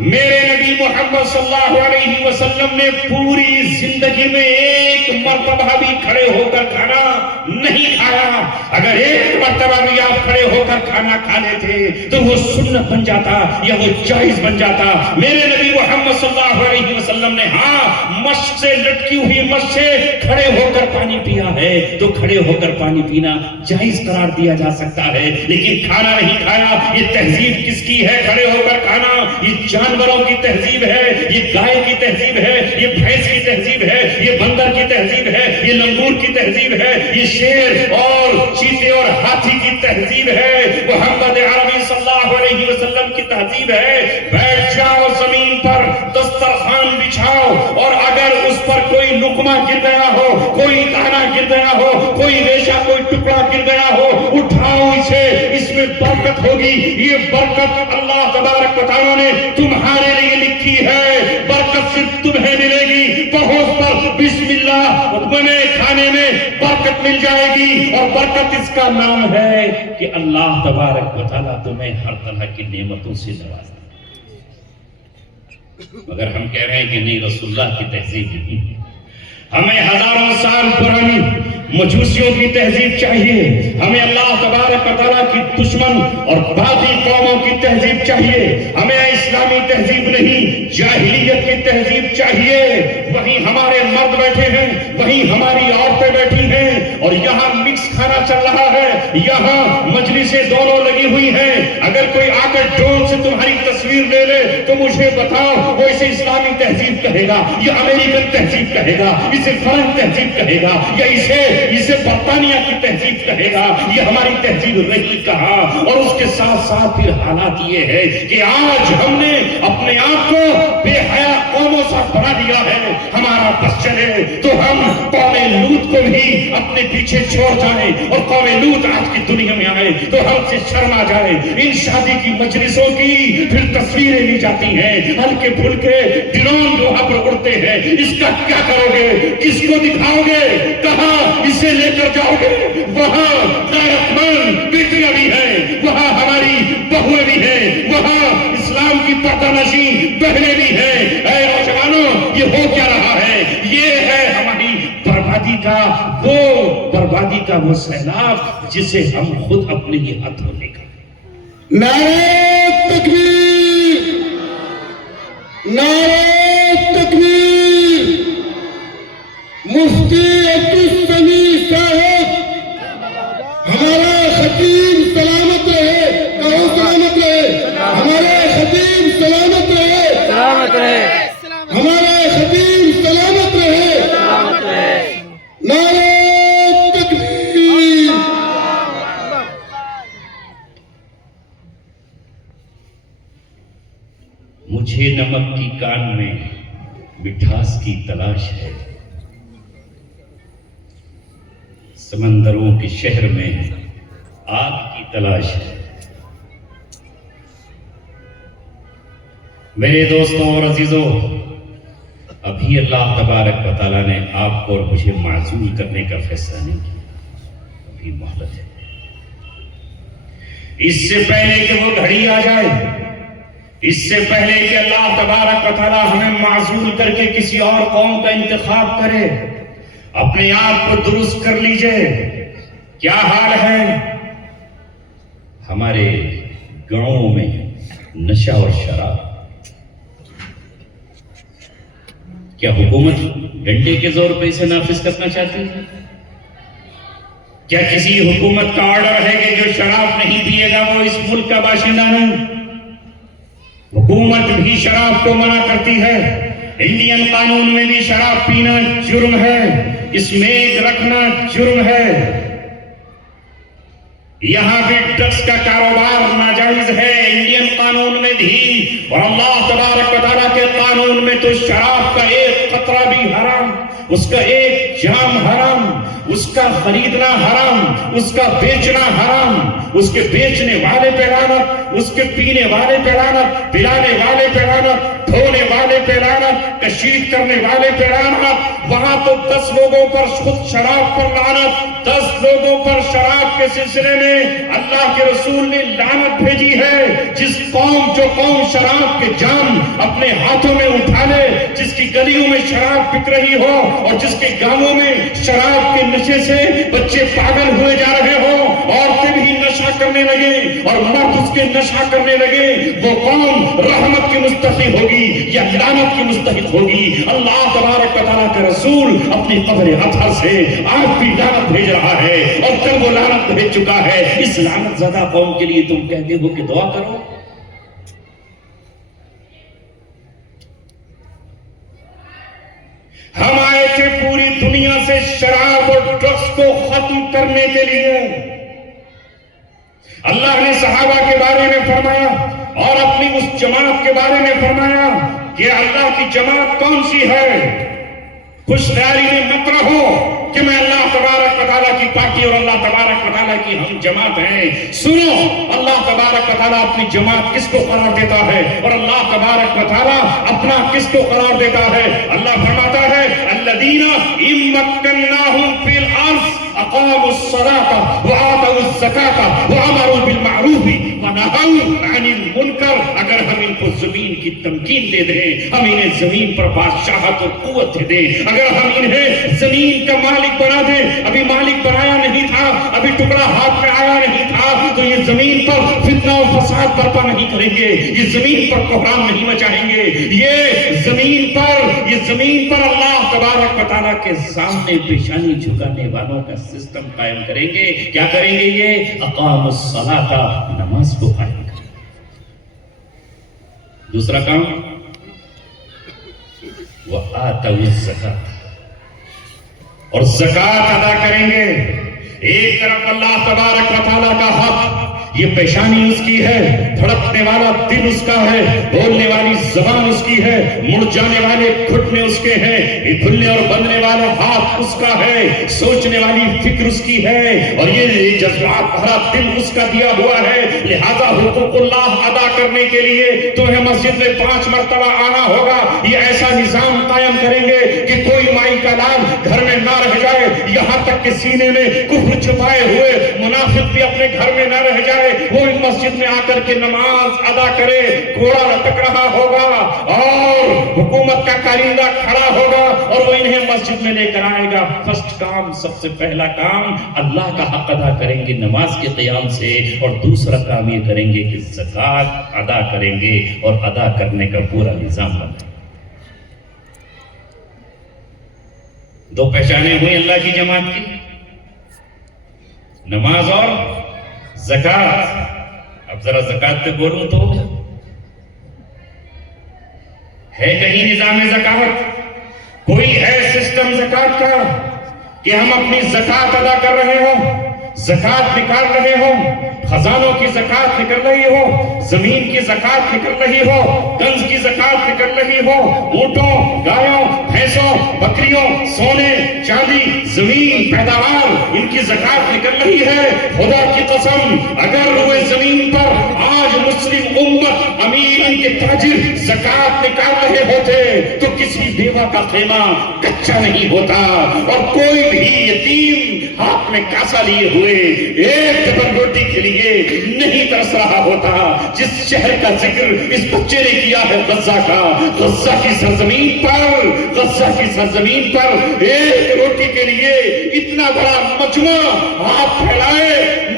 میرے نبی محمد صلی اللہ علیہ وسلم نے پوری زندگی میں ایک مرتبہ بھی کھڑے ہو کر کھانا نہیں کھایا۔ اگر ایک مرتبہ بھی آپ کھڑے ہو کر کھانا کھا لیتے تو وہ سنت بن جاتا یا وہ جائز بن جاتا۔ میرے نبی محمد صلی اللہ علیہ وسلم نے ہاں مشق سے لٹکی ہوئی مشق سے کھڑے ہو کر پانی پیا ہے تو کھڑے ہو کر پانی پینا جائز قرار دیا جا سکتا ہے، لیکن کھانا نہیں کھایا۔ یہ تہذیب کس کی ہے؟ کھڑے ہو کر کھانا یہ جانوروں کی تہذیب ہے، یہ گائے کی تہذیب ہے، یہ بھینس کی تہذیب ہے، یہ بندر کی تہذیب ہے، یہ لنگور کی تہذیب ہے، یہ شیر اور چیتے اور ہاتھی کی تہذیب ہے، محمد عربی صلی اللہ علیہ وسلم کی تہذیب ہے۔ بیٹھ جاؤ زمین پر، دسترخوان بچھاؤ، اور اگر اس پر کوئی لقمہ گر گیا ہو، کوئی دانا گر گیا ہو، کوئی ریشہ کوئی ٹکڑا گر گیا ہو، اٹھاؤ اسے، اس میں برکت ہوگی۔ یہ برکت اللہ تبارک و تعالیٰ نے تمہارے لیے لکھی ہے، برکت صرف تمہیں ملے گی۔ پہنچ پر بسم اللہ تمہیں کھانے میں برکت مل جائے گی، اور برکت اس کا نام ہے کہ اللہ تبارک و تعالیٰ تمہیں ہر طرح کی نعمتوں سے نوازے۔ مگر ہم کہہ رہے ہیں کہ نہیں، رسول اللہ کی تہذیب نہیں، ہمیں ہزاروں سال پرانی مجوسیوں کی تہذیب چاہیے، ہمیں اللہ تبارک و تعالیٰ کی دشمن اور باغی قوموں کی تہذیب چاہیے، ہمیں اسلامی تہذیب نہیں جاہلیت کی تہذیب چاہیے۔ وہیں ہمارے مرد بیٹھے ہیں، وہیں ہماری عورتیں بیٹھی ہیں، اور یہاں مکس کھانا چل رہا ہے، یہاں مجلسیں دونوں لگی ہوئی ہیں۔ اگر کوئی آ کر ڈرون سے تمہاری تصویر لے لے تو مجھے بتاؤ، وہ اسے اسلامی تہذیب کہے گا یا امریکن تہذیب کہے گا، اسے فرنس تہذیب کہے گا یا اسے برطانیہ کی تہذیب کہے گا؟ یہ ہماری تہذیب رہی کہاں؟ اور اس کے ساتھ ساتھ پھر حالات یہ ہے کہ آج ہم نے اپنے آپ کو بے حیا قوموں سے بنا دیا ہے۔ ہمارا بس چلے تو ہم قوم لوط کو بھی اپنے پیچھے چھوڑ جائیں، اور قوم لوط آج کی دنیا میں آئے تو ہم سے شرم آ جائے۔ ان شادی کی مجلسوں کی پھر تصویریں لی جاتی ہیں، ہلکے پھلکے ڈرون جو وہاں پر اڑتے ہیں، اس کا کیا کرو گے؟ کس کو دکھاؤ گے؟ کہاں اسے لے کر جاؤ گے؟ وہاں غیرت مند بیٹیاں بھی ہیں، وہاں ہماری بہویں بھی ہیں، وہاں اسلام کی پردہ نشین بہنیں بھی ہیں۔ اے نوجوانوں، یہ ہو کیا رہا ہے؟ یہ ہے ہماری بربادی کا وہ سیلاب جسے ہم خود اپنے ہی ہاتھوں لے کر۔ نعرہ تکبیر، نعرہ تکبیر۔ مفتی عبدالسمیع صاحب، ہمارا خطیب سلامت رہے، کہو سلامت رہے، ہمارا خطیب سلامت رہے، سلامت رہے، ہمارا خطیب سلامت رہے، سلامت رہے۔ نعرہ تکبیر۔ مجھے نمک کی کان میں مٹھاس کی تلاش ہے، سمندروں کے شہر میں آگ کی تلاش ہے۔ میرے دوستوں اور عزیزوں، ابھی اللہ تبارک و تعالیٰ نے آپ کو اور مجھے معزول کرنے کا فیصلہ نہیں کیا، ابھی مہلت ہے۔ اس سے پہلے کہ وہ گھڑی آ جائے، اس سے پہلے کہ اللہ تبارک و تعالیٰ ہمیں معزول کر کے کسی اور قوم کا انتخاب کرے، اپنے آپ کو درست کر لیجئے۔ کیا حال ہے ہمارے گاؤں میں؟ نشہ اور شراب۔ کیا حکومت ڈنڈے کے زور پہ اسے نافذ کرنا چاہتی ہے؟ کیا کسی حکومت کا آرڈر ہے کہ جو شراب نہیں پیے گا وہ اس ملک کا باشندہ نہیں؟ حکومت بھی شراب کو منع کرتی ہے، انڈین قانون میں بھی شراب پینا جرم ہے، اسمیک رکھنا جرم ہے، یہاں بھی ڈرگس کا کاروبار ناجائز ہے انڈین قانون میں بھی، اور اللہ تبارک و تعالیٰ کے قانون میں تو شراب کا ایک قطرہ بھی حرام، اس کا ایک جام حرام، اس کا خریدنا حرام، اس کا بیچنا حرام، اس کے بیچنے والے پہ لعنت، اس کے پینے والے پہ لعنت، پلانے والے پہ لعنت، دھونے والے پہ لعنت، کشید کرنے والے پہ لعنت۔ وہاں تو 10 لوگوں پر خود شراب پر لعنت، 10 لوگوں پر شراب کے سلسلے میں اللہ کے رسول نے لعنت بھیجی ہے۔ جس قوم شراب کے جام اپنے ہاتھوں میں اٹھا لے، جس کی گلیوں میں شراب بک رہی ہو اور جس کے گاؤں میں شراب کے نشے سے بچے پاگل ہوئے جا رہے ہو، عورتیں بھی نشہ کرنے لگے اور مرد اس کے نشہ کرنے لگے، وہ قوم رحمت کی مستحق ہوگی یا لعنت کی مستحق ہوگی؟ اللہ تبارک و تعالیٰ کا رسول اپنی قبر اطہر سے آج بھی لعنت بھیج رہا ہے، اور جب وہ لعنت بھیج چکا ہے، اس لعنت زدہ قوم کے لیے تم کہتے ہو کہ دعا کرو؟ ہم آئے تھے پوری دنیا سے شراب اور ڈرگس کو ختم کرنے کے لیے۔ اللہ نے صحابہ کے بارے میں فرمایا اور اپنی اس جماعت کے بارے میں فرمایا کہ اللہ کی جماعت کون سی ہے؟ خوش خیالی میں مت رہو کہ میں اللہ تبارک و تعالیٰ کی پارٹی اور اللہ تبارک و تعالیٰ کی ہم جماعت ہیں۔ سنو، اللہ تبارک و تعالیٰ اپنی جماعت کس کو قرار دیتا ہے اور اللہ تبارک و تعالیٰ اپنا کس کو قرار دیتا ہے؟ اللہ فرماتا ہے الذین ان مکناہم فی الارض اقاموا الصلاۃ وآتوا الزکاۃ وامروا بالمعروف ونہوا عن المنکر۔ اگر ہم ان کو زمین کی تمکین دے دیں، ہم انہیں زمین پر بادشاہت اور قوت دے دیں، اگر ہم انہیں زمین کا مالک بنا دیں، ابھی مالک بنایا نہیں تھا، ابھی ٹکڑا ہاتھ میں آیا نہیں تھا، تو یہ زمین پر فتنہ و فساد برپا نہیں کریں گے، یہ زمین پر کوہرام نہیں مچائیں گے، یہ زمین پر اللہ تبارک و تعالیٰ کے سامنے پیشانی جھکانے والوں کا سسٹم قائم کریں گے۔ کیا کریں گے؟ یہ اقاموا الصلاۃ، نماز کو قائم کریں گے۔ دوسرا کام وآتوا الزکاۃ، اور زکوٰۃ ادا کریں گے۔ ایک طرف اللہ تبارک و تعالیٰ کا حق، یہ پیشانی اس کی ہے، دھڑکنے والا دل اس کا ہے، بولنے والی زبان اس کی ہے، مڑ جانے والے گھٹنے اس کے ہیں، یہ کھلنے اور بندنے والا ہاتھ اس کا ہے، سوچنے والی فکر اس کی ہے، اور یہ جذبات بھرا دل اس کا دیا ہوا ہے۔ لہذا حقوق اللہ ادا کرنے کے لیے تمہیں مسجد میں 5 مرتبہ آنا ہوگا۔ یہ ایسا نظام قائم کریں گے کہ کوئی مائی کا لال گھر میں نہ رہ جائے، یہاں تک کہ سینے میں کفر چھپائے ہوئے منافق بھی اپنے گھر میں نہ رہ جائے، وہ اس مسجد میں آ کر کے نماز ادا کرے۔ گھوڑا لٹک رہا ہوگا اور حکومت کا کارندہ کھڑا ہوگا اور وہ انہیں مسجد میں لے کر آئے گا۔ فرسٹ کام، سب سے پہلا کام اللہ کا حق ادا کریں گے نماز کے قیام سے، اور دوسرا کام یہ کریں گے کہ زکوٰۃ ادا کریں گے اور ادا کرنے کا پورا نظام بنائیں گے۔ 2 پہچانیں ہوئی اللہ کی جماعت کی، نماز اور زکوٰۃ۔ اب ذرا زکوٰۃ پہ بولوں تو ہے کہیں نظام زکوٰۃ؟ کوئی ہے سسٹم زکوٰۃ کا کہ ہم اپنی زکوٰۃ ادا کر رہے ہوں، زکوٰۃ نکال رہے ہوں، خزانوں کی زکوٰۃ نکل رہی ہو، زمین کی زکوٰۃ نکل رہی ہو، کنز کی زکوٰۃ نکل رہی ہو، اونٹوں، گایوں، بھینسوں، بکریوں، سونے، چاندی، زمین، پیداوار، ان کی زکوٰۃ نکل رہی ہے؟ خدا کی قسم، اگر وہ زمین پر آج مسلم امت، امیر، ان کے تاجر زکوٰۃ نکال رہے ہوتے تو کسی بیوہ کا خیمہ کچا نہیں ہوتا، اور کوئی بھی یتیم ہاتھ میں کاسا لیے ہوئے ایک ٹبر روٹی کے لیے نہیں ترس رہا ہوتا۔ جس شہر کا ذکر اس بچے نے کیا ہے غزہ کا، غزہ کی سرزمین پر ایک روٹی کے لیے اتنا بڑا مجمع ہاتھ پھیلائے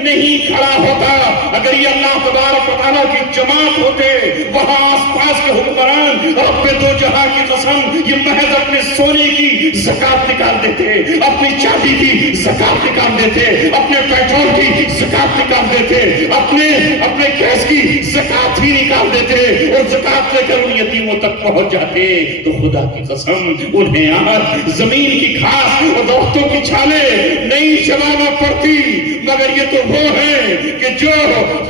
نہیں کھڑا ہوتا۔ اگر یہ اللہ تبارک و تعالیٰ کی جماعت ہوتے، وہاں آس پاس کے حکمران رب دو جہاں کی قسم یہ محض اپنے سونے کی زکوٰۃ نکال دیتے، اپنی چاندی کی زکوٰۃ نکال دیتے، اپنے پیٹرول کی زکوٰۃ نکال دیتے، اپنے بھینس کی زکات ہی نکال دیتے اور زکات لے کر ان یتیموں تک پہنچ جاتے تو خدا کی قسم انہیں آج زمین کی گھاس اور درختوں کی چھالیں نہیں چلانا پڑتی، مگر یہ تو وہ ہے کہ جو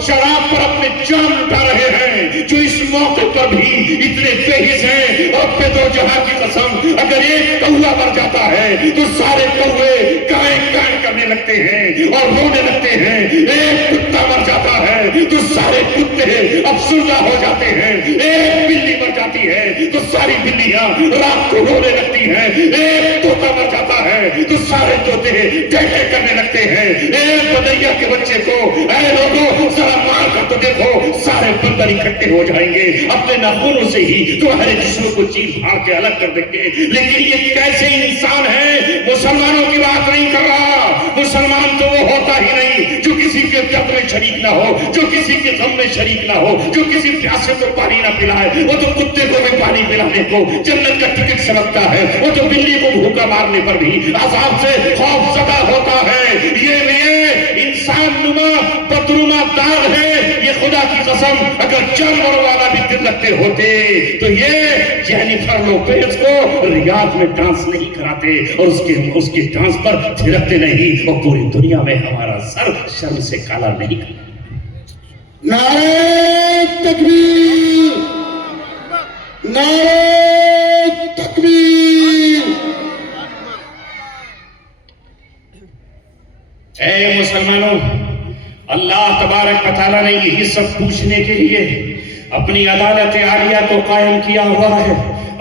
شراب پر اپنے جان لٹا رہے ہیں، جو اس موقع پر بھی اتنے بےحس ہیں، اور بے دو جہاں کی قسم اگر ایک کوا مر جاتا ہے تو سارے کوے کائیں کائیں کرنے لگتے ہیں اور رونے لگتے ہیں، ایک کتا مر جاتا ہے تو سارے کتے افسردہ ہو جاتے ہیں، ایک بلی مر جاتی ہے تو ساری بلیاں رات کو رونے لگتی ہیں، ایک طوطا مر جاتا ہے تو سارے طوطے ٹہٹے کرنے لگتے ہیں، ایک بندریا کے بچے کو اے لوگوں ذرا مار کر تو دیکھو سارے بندر اکٹھے ہو جائیں گے، اپنے ناخنوں سے ہی تمہارے جسموں کو چیر پھاڑ کے الگ کر دیں گے۔ لیکن یہ کیسے انسان ہے؟ مسلمانوں کی بات نہیں کر رہا، مسلمان تو وہ ہوتا ہی نہیں جو کسی کے درد میں شریک نہ ہو، جو کسی کے غم میں شریک نہ ہو، جو کسی پیاسے کو پانی نہ پلائے، وہ تو کتے کو بھی پانی پلانے کو جنت کا ٹکٹ سمجھتا ہے، وہ تو بلی کو بھوکا مارنے پر بھی عذاب سے خوف زدہ ہوتا ہے۔ یہ انسان نما بدنما داغ ہے، یہ خدا کی قسم اگر جانور والا بھی دل رکھتے ہوتے تو یہ جینیفر لوپیز کو ریاض میں ڈانس نہیں کراتے اور اس کے ڈانس پر تھرکتے نہیں اور پوری دنیا میں ہمارا سر شرم سے کالا نہیں کرتے۔ نعرہ تکبیر، نعرہ تکبیر۔ اے مسلمانوں، اللہ تبارک و تعالیٰ نے یہی سب پوچھنے کے لیے اپنی عدالت عالیہ کو قائم کیا ہوا ہے۔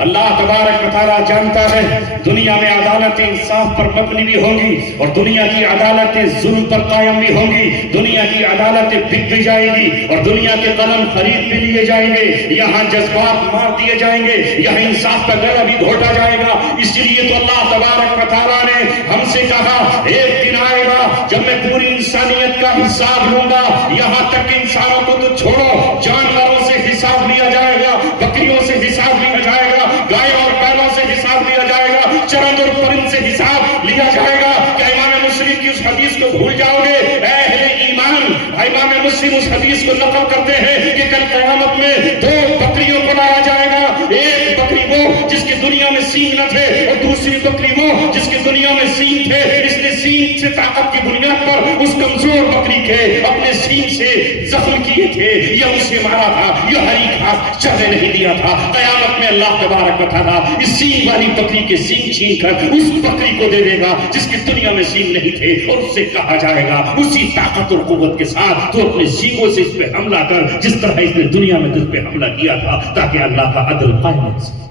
اللہ تبارک و تعالیٰ جانتا ہے دنیا میں عدالت انصاف پر مبنی بھی ہوں گی اور دنیا کی عدالت ظلم پر قائم بھی ہوں گی، دنیا کی عدالت بک بھی جائے گی اور دنیا کے قلم خرید بھی لیے جائیں گے، یہاں جذبات مار دیے جائیں گے، یہاں انصاف کا گلا بھی گھونٹا جائے گا۔ اس لیے تو اللہ تبارک و تعالیٰ نے ہم سے کہا ایک دن آئے گا جب میں پوری انسانیت کا حساب لوں گا، یہاں تک کہ انسانوں کو تو چھوڑو، جانوروں سے حساب لیا جائے گا، بکریوں سے حساب لیا جائے گا، گائے اور بیلوں سے حساب لیا جائے گا، چرند اور پرند سے حساب لیا جائے گا۔ کیا امام مسلم کی اس حدیث کو بھول جاؤ گے؟ اے اہل ایمان، امام مسلم اس حدیث کو نقل کرتے ہیں کہ کل قیامت میں دو بکریوں کو لایا جائے گا، ایک بکری وہ جس کی دنیا میں سینگ نہ تھے اور دوسری بکری وہ جس کی دنیا میں سینگ تھے۔ اس نے سینگ سے طاقت کی بنیاد پر اس کمزور بکری کے اپنے سینگ سے زخم کیے تھے یا اسے مارا تھا یا ہری گھاس چرنے نہیں دیا تھا۔ قیامت میں اللہ تبارک و تعالیٰ اس سینگ والی بکری کے سینگ چھین کر اس بکری کو دے دے گا جس کی دنیا میں سینگ نہیں تھے اور اس سے کہا جائے گا اسی طاقت اور قوت کے ساتھ تو اپنے سینگوں سے اس پہ حملہ کر جس طرح اس نے دنیا میں اس پہ حملہ کیا تھا تاکہ اللہ کا عدل قائم ہو سکے۔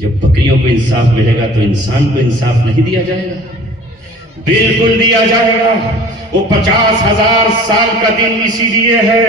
جب بکریوں کو انصاف ملے گا تو انسان کو انصاف نہیں دیا جائے گا؟ بالکل دیا جائے گا۔ وہ 50,000 سال کا دن اسی لیے ہے،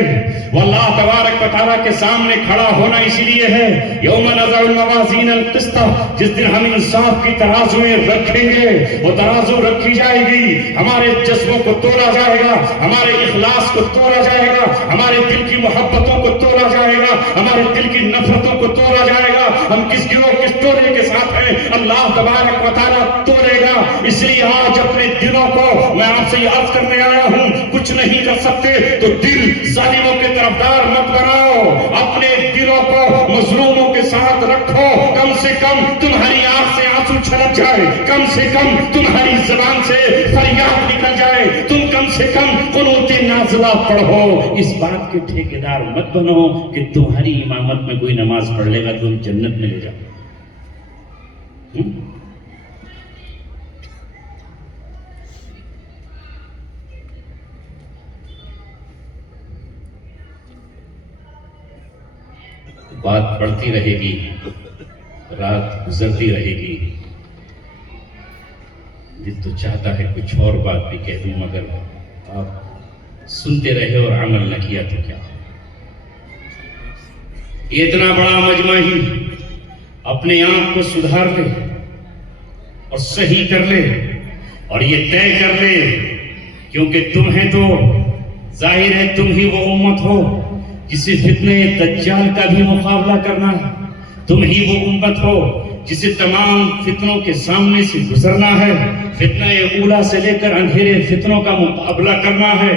وہ اللہ تبارک و تعالیٰ کے سامنے کھڑا ہونا اسی لیے ہے۔ یوم نضع الموازین القسط، جس دن ہم انصاف کی ترازویں رکھیں گے، وہ ترازو رکھی جائے گی، ہمارے جذبوں کو تولا جائے گا، ہمارے اخلاص کو تولا جائے گا، ہمارے دل کی محبتوں کو تولا جائے گا، ہمارے دل کی نفرتوں کو تولا جائے گا، ہم کس گروہ کس ٹولے کے ساتھ ہیں اللہ تبارک و تعالیٰ تولے گا۔ اس لیے آج اپنے دلوں کو میں آپ سے یہ عرض کرنے آیا ہوں، کچھ نہیں کر سکتے تو دل ظالموں کے طرفدار مت بناؤ، اپنے دلوں کو مظلوموں کے ساتھ رکھو، کم سے کم تمہاری آنکھ سے آنسو چھلک جائے، کم سے کم تمہاری زبان سے فریاد نکل جائے، تم کم سے کم قنوت نازلہ پڑھو۔ اس بات کے ٹھیکیدار مت بنو کہ تمہاری امامت میں کوئی نماز پڑھ لے گا تو تم جنت میں لے جاؤ۔ بات بڑھتی رہے گی، رات گزرتی رہے گی، دل تو چاہتا ہے کچھ اور بات بھی کہہ دوں مگر آپ سنتے رہے اور عمل نہ کیا تو کیا؟ یہ اتنا بڑا مجمع ہی اپنے آپ کو سدھار لے اور صحیح کر لے اور یہ طے کر لے، کیونکہ تمہیں تو ظاہر ہے تم ہی وہ امت ہو جسے فتنہ دجال کا بھی مقابلہ کرنا ہے، تم ہی وہ امت ہو جسے تمام فتنوں کے سامنے سے گزرنا ہے، فتنہ اولا سے لے کر اندھیرے فتنوں کا مقابلہ کرنا ہے،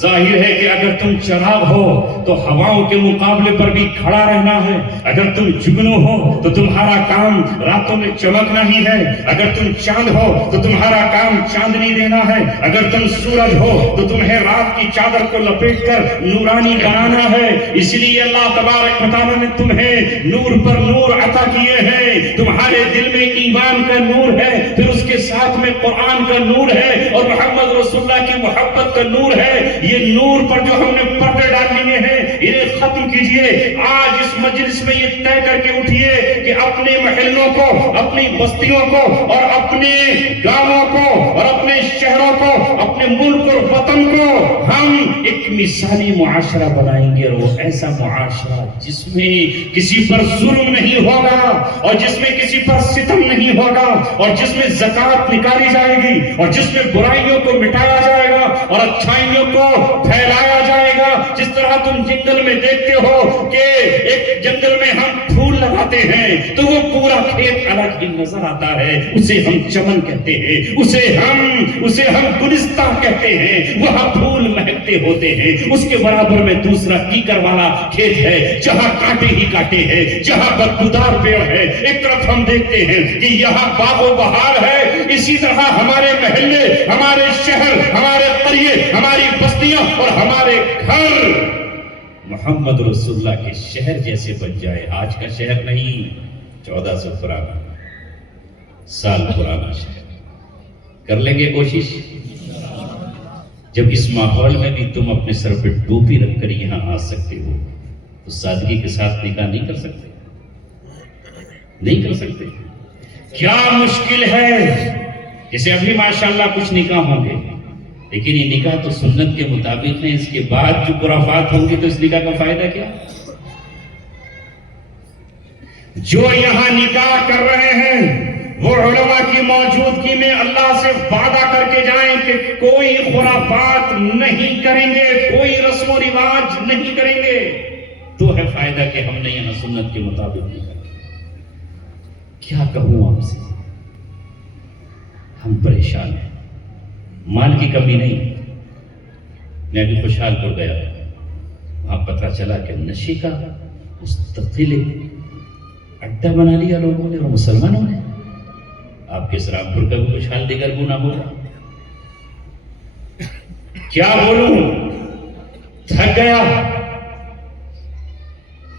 ظاہر ہے کہ اگر تم چراغ ہو تو ہواؤں کے مقابلے پر بھی کھڑا رہنا ہے، اگر تم جگنو ہو تو تمہارا کام راتوں میں چمکنا ہی ہے، اگر تم چاند ہو تو تمہارا کام چاندنی دینا ہے، اگر تم سورج ہو تو تمہیں رات کی چادر کو لپیٹ کر نورانی بنانا ہے۔ اس لیے اللہ تبارک و تعالیٰ نے تمہیں نور پر نور عطا کیے ہیں۔ تمہارے دل میں ایمان کا نور ہے، پھر اس کے ساتھ میں قرآن کا نور ہے اور محمد رسول اللہ کی محبت کا نور ہے۔ یہ نور پر جو ہم نے پردے ڈال لیے ہیں انہیں ختم کیجئے۔ آج اس مجلس میں یہ طے کر کے اٹھیے کہ اپنے محلوں کو، اپنی بستیوں کو اور اپنے گاؤں کو اور اپنے شہروں کو، اپنے ملک اور وطن کو ہم ایک مثالی معاشرہ بنائیں گے، اور وہ ایسا معاشرہ جس میں کسی پر ظلم نہیں ہوگا اور جس میں کسی پر ستم نہیں ہوگا اور جس میں زکوٰۃ نکالی جائے گی اور جس میں برائیوں کو مٹایا جائے گا اور اچھائیوں کو پھیلایا جائے گا۔ جس طرح تم جنگل میں دیکھتے ہو کہ ایک جنگل میں ہم پھول لگاتے ہیں تو وہ پورا کھیت الگ ہی نظر آتا ہے، اسے ہم چمن کہتے ہیں، اسے ہم گلستان کہتے ہیں، وہاں پھول مہکتے ہوتے ہیں۔ اس کے برابر میں دوسرا کیکر والا کھیت ہے جہاں کانٹے ہی کانٹے ہیں، جہاں بدبودار پیڑ ہے۔ ایک طرف ہم دیکھتے ہیں کہ یہاں باغ و بہار ہے، اسی طرح ہمارے محلے، ہمارے شہر، ہمارے قریے، ہماری بستیاں اور ہمارے گھر محمد رسول اللہ کے شہر جیسے بن جائے۔ آج کا شہر نہیں، 1400 پرانا سال پرانا شہر۔ کر لیں گے کوشش؟ جب اس ماحول میں بھی تم اپنے سر پہ ٹوپی رکھ کر یہاں آ سکتے ہو تو سادگی کے ساتھ نکاح نہیں کر سکتے؟ نہیں کر سکتے؟ کیا مشکل ہے؟ جیسے ابھی ماشاءاللہ کچھ نکاح ہوں گے، لیکن یہ نکاح تو سنت کے مطابق ہے، اس کے بعد جو خرافات ہوں گی تو اس نکاح کا فائدہ کیا؟ جو یہاں نکاح کر رہے ہیں وہ علماء کی موجودگی میں اللہ سے وعدہ کر کے جائیں کہ کوئی خرافات نہیں کریں گے، کوئی رسم و رواج نہیں کریں گے، تو ہے فائدہ کہ ہم نے یہاں سنت کے مطابق نکاح۔ کیا کہوں آپ سے، ہم پریشان ہیں، مال کی کمی نہیں۔ میں ابھی خوشحال پور گیا، وہاں پتہ چلا کہ نشے کا مستقل اڈا بنا لیا لوگوں نے اور مسلمانوں نے۔ آپ کے اسلام پور کا بھی خوشحال دیگر گنا ہوگا۔ کیا بولوں، تھک گیا،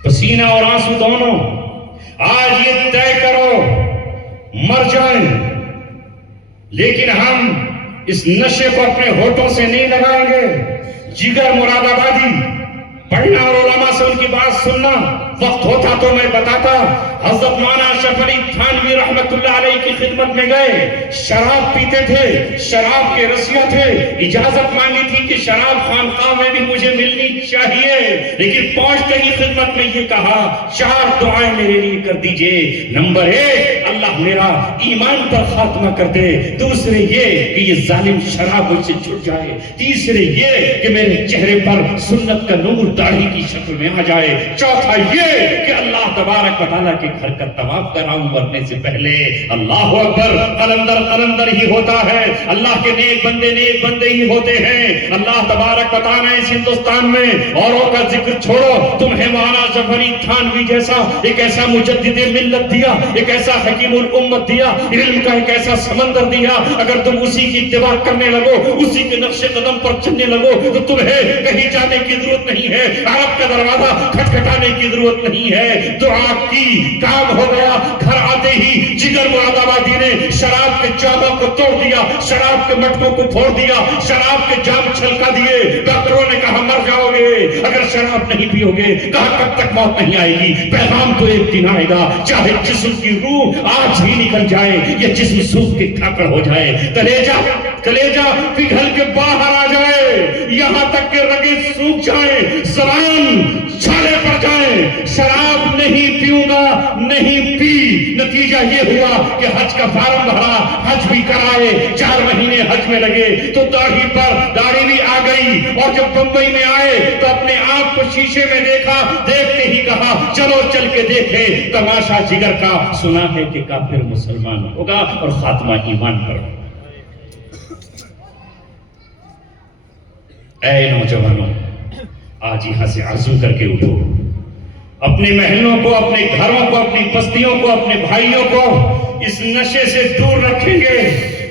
پسینہ اور آنسو دونوں۔ آج یہ طے کرو مر جائیں، لیکن ہم اس نشے کو اپنے ہونٹوں سے نہیں لگائیں گے۔ جگر مراد آبادی پڑھنا اور علماء سے ان کی بات سننا، وقت ہوتا تو میں بتاتا۔ حضرت مولانا اشرف علی تھانوی رحمت اللہ علیہ کی خدمت میں گئے، شراب پیتے تھے، شراب کے رسیہ تھے، اجازت مانگی تھی کہ شراب خانقاہ میں بھی مجھے ملنی چاہیے، لیکن پہنچتے ہی خدمت میں یہ کہا 4 دعائیں میرے لیے کر دیجئے۔ نمبر 1، اللہ میرا ایمان پر خاتمہ کر دے، دوسرے یہ کہ یہ ظالم شراب مجھ سے چھٹ جائے، تیسرے یہ کہ میرے چہرے پر سنت کا نور داڑھی کی شکل میں آ جائے، چوتھا یہ کہ اللہ تبارک و تعالیٰ کے گھر کا طواف کراؤں مرنے سے پہلے۔ اللہ اکبر، قلندر قلندر ہی ہوتا ہے، اللہ کے نیک بندے ہی ہوتے ہیں۔ اللہ تبارک و تعالیٰ اس ہندوستان میں اوروں کا ذکر چھوڑو، تمہیں مولانا اشرف علی تھانوی جیسا ایک ایسا مجدد ملت دیا، ایک ایسا حکیم الامت دیا، علم کا ایک ایسا سمندر دیا۔ اگر تم اسی کی اتباع کرنے لگو، اسی کے نقش قدم پر چلنے لگو تو تمہیں کہیں جانے کی ضرورت نہیں ہے، عرب کا دروازہ کھٹکھٹانے کی ضرورت نہیں ہے۔ دعا کی، کام ہو گیا۔ گھر آتے ہی جگر مراد آبادی نے شراب کے جاموں کو توڑ دیا، شراب کے مٹکوں کو پھوڑ دیا، شراب کے جام چھلکا دیے۔ ڈاکٹروں نے کہا مر جاؤ گے اگر شراب نہیں پیو گے، کہا کب تک موت نہیں آئے گی، پیغام تو ایک دن آئے گا، چاہے جسم کی روح آج ہی نکل جائے یا جسم سوکھ کے کھاکڑ ہو جائے، کلیجہ پگھل کے باہر آ جائے، یہاں تک کہ رگیں سوکھ جائیں، زبان چھالے پڑ جائیں، شراب نہیں پیوں گا، نہیں پی۔ نتیجہ یہ ہوا کہ حج کا فارم بھرا، حج بھی کرائے، 4 مہینے حج میں لگے تو داڑھی بھی آ گئی، اور جب بمبئی میں آئے تو اپنے آپ کو شیشے میں دیکھا، دیکھتے ہی کہا چلو چل کے دیکھیں تماشا جگر کا۔ سنا ہے کہ کافر مسلمان ہوگا اور خاتمہ ایمان پر ہوگا۔ اے نوجوانوں، آج یہاں سے عزم کر کے اٹھو، اپنے محلوں کو، اپنے گھروں کو، اپنی بستیوں کو، اپنے بھائیوں کو اس نشے سے دور رکھیں گے۔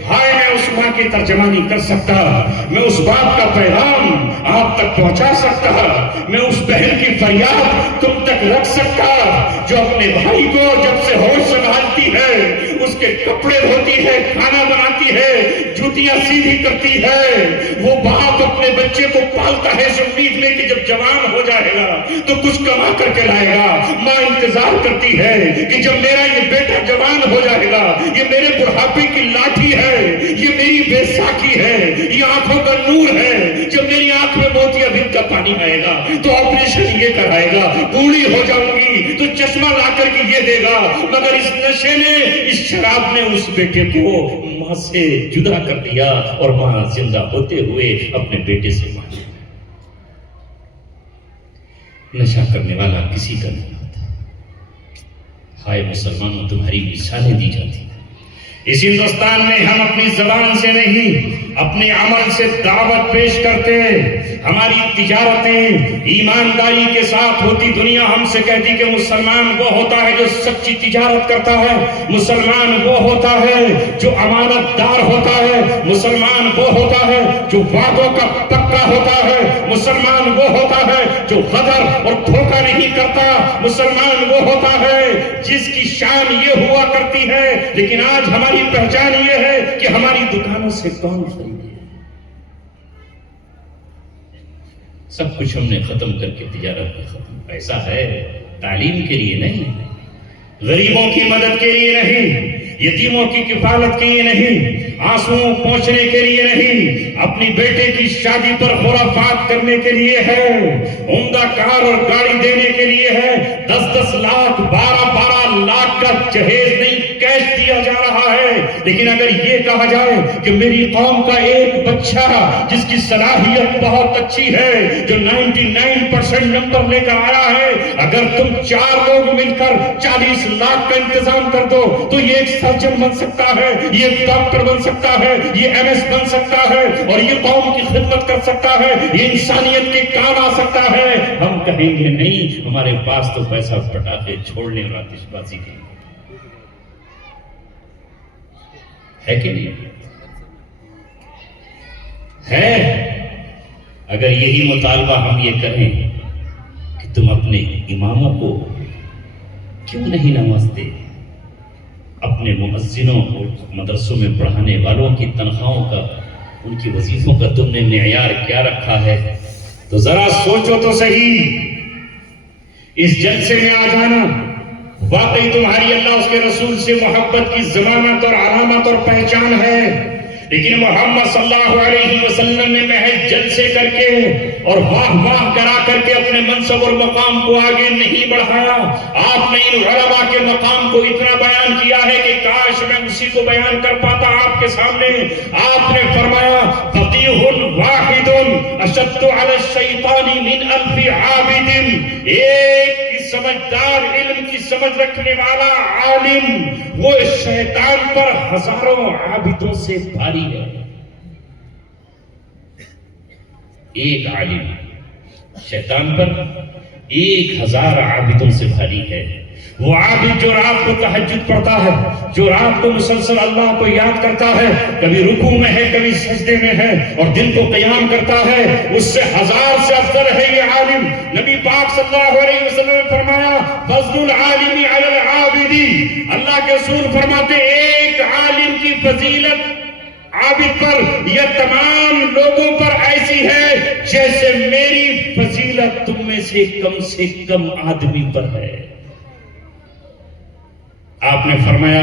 ہائے میں اس ماں کی ترجمانی کر سکتا، میں اس باپ کا پیغام آپ تک پہنچا سکتا، میں اس بہن کی فریاد تم تک رکھ سکتا جو اپنے بھائی کو جب سے ہوش سنبھالتی ہے، اس کے کپڑے دھوتی ہے، کھانا بناتی ہے، جوتیاں سیدھی کرتی ہے۔ وہ باپ اپنے بچے کو پالتا ہے اس امید میں کہ جب جوان ہو جائے گا تو کچھ کما کر کے لائے گا۔ ماں انتظار کرتی ہے کہ جب میرا یہ بیٹا جوان ہو جائے گا، یہ میرے بڑھاپے کی لاٹھی ہے، یہ میری بیساکھی ہے، یہ آنکھوں کا نور ہے، جب میری آنکھ میں موتیا بھر کا پانی آئے گا تو آپریشن یہ کرائے گا، بوڑھی ہو جاؤں گی تو چشمہ لا کر کے یہ دے گا۔ مگر اس نشے نے، اس شراب نے اس بیٹے کو ماں سے جدا کر دیا، اور ماں زندہ ہوتے ہوئے اپنے بیٹے سے مانگی۔ نشہ کرنے والا کسی کا نہیں ہوتا۔ ہائے مسلمانوں، تمہاری مثالیں دی جاتی ہیں۔ اس ہندوستان میں ہم اپنی زبان سے نہیں، اپنے عمل سے دعوت پیش کرتے۔ ہماری تجارتیں ایمانداری کے ساتھ ہوتی، دنیا ہم سے کہتی کہ مسلمان وہ ہوتا ہے جو سچی تجارت کرتا ہے، مسلمان وہ ہوتا ہے جو امانت دار ہوتا ہے، مسلمان وہ ہوتا ہے جو وعدوں کا پکا ہوتا ہے، مسلمان وہ ہوتا ہے جو غدر اور دھوکہ نہیں کرتا، مسلمان وہ ہوتا ہے جس کی شان یہ ہوا کرتی ہے، لیکن آج ہماری پہچان یہ ہے کہ ہماری دکانوں سے کون خریدے۔ سب کچھ ہم نے ختم کر کے تجارت میں ختم۔ پیسہ ہے تعلیم کے لیے نہیں، غریبوں کی مدد کے لیے نہیں، یتیموں کی کفالت کے لیے نہیں، آنسوؤں پہنچنے کے لیے نہیں، اپنی بیٹے کی شادی پر خرافات کرنے کے لیے ہے، عمدہ کار اور گاڑی دینے کے لیے ہے، 10-10 لاکھ 12-12 لاکھ کا جہیز نہیں، کیش دیا جا رہا ہے۔ لیکن اگر یہ کہا جائے کہ میری قوم کا ایک بچہ جس کی صلاحیت بہت اچھی ہے، جو 99% نمبر لے کر آیا ہے، اگر تم 4 لوگ مل کر 40 لاکھ کا انتظام کر دو تو یہ ایک سرجن بن سکتا ہے، یہ ایک ڈاکٹر بن سکتا ہے، یہ MS بن سکتا ہے، اور یہ قوم کی خدمت کر سکتا ہے، یہ انسانیت کے کام آ سکتا ہے۔ ہم کہیں گے نہیں، ہمارے پاس تو پیسہ پٹاخے چھوڑنے اور آتش بازی کے لیے ہے کہ نہیں ہے؟ اگر یہی مطالبہ ہم یہ کریں کہ تم اپنے اماموں کو کیوں نہیں نوازتے، اپنے مؤذنوں اور مدرسوں میں پڑھانے والوں کی تنخواہوں کا، ان کی وظیفوں کا تم نے معیار کیا رکھا ہے، تو ذرا سوچو تو صحیح۔ اس جلسے میں آ جانا واقعی تمہاری اللہ اس کے رسول سے محبت کی ضمانت اور علامت اور پہچان ہے، لیکن محمد صلی اللہ علیہ وسلم نے محض جلسے کر کے اور واہ واہ کرا کر کے اپنے منصب اور مقام کو آگے نہیں بڑھایا۔ آپ نے ان علماء کے مقام کو اتنا بیان کیا ہے کہ کاش میں اسی کو بیان کر پاتا آپ کے سامنے۔ آپ نے فرمایا فقیہ واحد اشد علی الشیطان من الف عابد، ایک سمجھدار علم کی سمجھ رکھنے والا عالم وہ شیطان پر ہزاروں عابدوں سے بھاری ہے۔ ایک عالم شیطان پر 1000 عابدوں سے بھاری ہے۔ وہ عابد جو رات کو تہجد پڑھتا ہے، جو رات کو مسلسل اللہ کو یاد کرتا ہے، کبھی رکوع میں ہے کبھی سجدے میں ہے، اور دن کو قیام کرتا ہے، اس سے 1000 سے افضل ہے یہ عالم۔ نبی پاک صلی اللہ علیہ وسلم نے فرمایا فضل العالم علی العابد، اللہ کے رسول فرماتے ایک عالم کی فضیلت عابد پر یا تمام لوگوں پر ایسی ہے جیسے میری فضیلت تم میں سے کم آدمی پر ہے۔ آپ نے فرمایا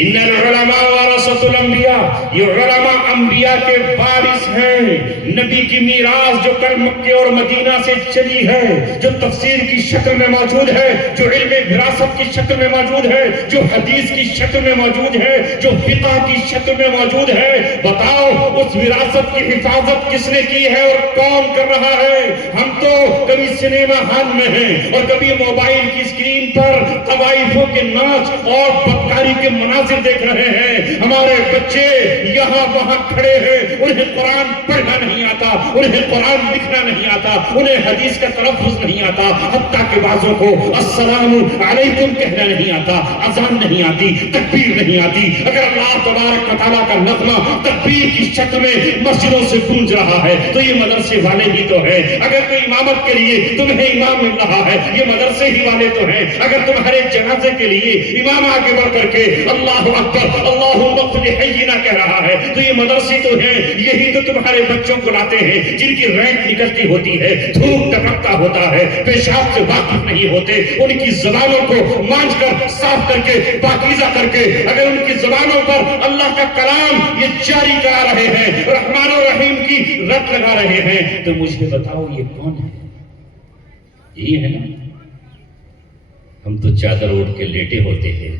ان العلماء ورثۃ الانبیاء، یہ علماء انبیاء کے وارث ہیں۔ نبی کی میراث جو کل مکے اور مدینہ سے چلی ہے، جو تفسیر کی شکل میں موجود ہے، جو علم وراثت کی شکل میں موجود ہے، جو حدیث کی شکل میں موجود ہے، جو فقہ کی شکل میں موجود ہے، بتاؤ اس وراثت کی حفاظت کس نے کی ہے اور کون کر رہا ہے؟ ہم تو کبھی سنیما ہال میں ہیں اور کبھی موبائل کی اسکرین پر طوائفوں کے ناچ اور بدکاری کے مناظر مناظر دیکھ رہے ہیں، ہمارے بچے یہاں وہاں کھڑے ہیں، انہیں قرآن پڑھنا نہیں آتا، انہیں قرآن لکھنا نہیں آتا، انہیں حدیث کا تلفظ نہیں آتا، حتیٰ کہ بعضوں کو السلام علیکم کہنا نہیں آتا، اذان نہیں آتی، تکبیر نہیں آتی۔ اگر اللہ تبارک و تعالیٰ کا نغمہ تکبیر کی شکل میں مسجدوں سے گونج رہا ہے تو یہ مدرسے والے ہی تو ہیں۔ اگر کوئی امامت کے لیے تمہیں امام مل رہا ہے یہ مدرسے ہی والے تو ہیں۔ اگر تمہارے جنازے کے لیے امام آگے بڑھ کر کے اللہ اکبر اللہم اغفر لحینا کہہ رہا ہے تو یہ مدرسے تو ہیں، یہی تو تمہارے بچوں کو لاتے ہیں جن کی رینک نکلتی ہوتی ہے، دھوپ ٹپکتا ہوتا ہے، پیشاب سے واقف نہیں ہوتے، ان کی زبانوں کو مانج کر صاف کر کے پاکیزہ کر کے اگر ان کی زبانوں پر اللہ کا کلام یہ جاری کرا رہے ہیں، رحمان و رحیم کی رٹ لگا رہے ہیں، تو مجھے بتاؤ یہ کون ہے؟ یہی ہے نا؟ ہم تو چادر اوڑھ کے لیٹے ہوتے ہیں،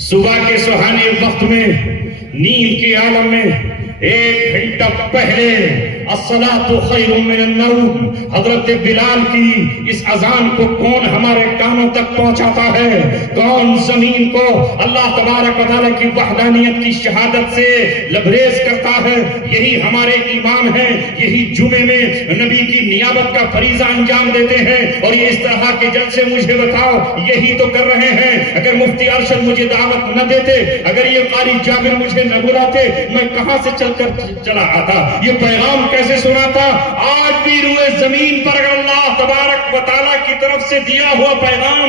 صبح کے سہانے وقت میں نیند کے عالم میں 1 گھنٹہ پہلے الصلاۃ خیر من النوم حضرت بلال کی اس اذان کو کون ہمارے کانوں تک پہنچاتا ہے؟ کون زمین کو اللہ تبارک و تعالیٰ کی وحدانیت کی شہادت سے لبریز کرتا ہے؟ یہی ہمارے امام ہیں، یہی جمعے میں نبی کی نیابت کا فریضہ انجام دیتے ہیں، اور یہ اس طرح کے جلسے مجھے بتاؤ یہی تو کر رہے ہیں۔ اگر مفتی ارشد مجھے دعوت نہ دیتے، اگر یہ قاری جابر مجھے نہ بلاتے، میں کہاں سے چل کر چلا آتا؟ یہ پیغام کیسے سناتا؟ آج بھی روئے زمین پر اگر اللہ تبارک و تعالیٰ کی طرف سے دیا ہوا پیغام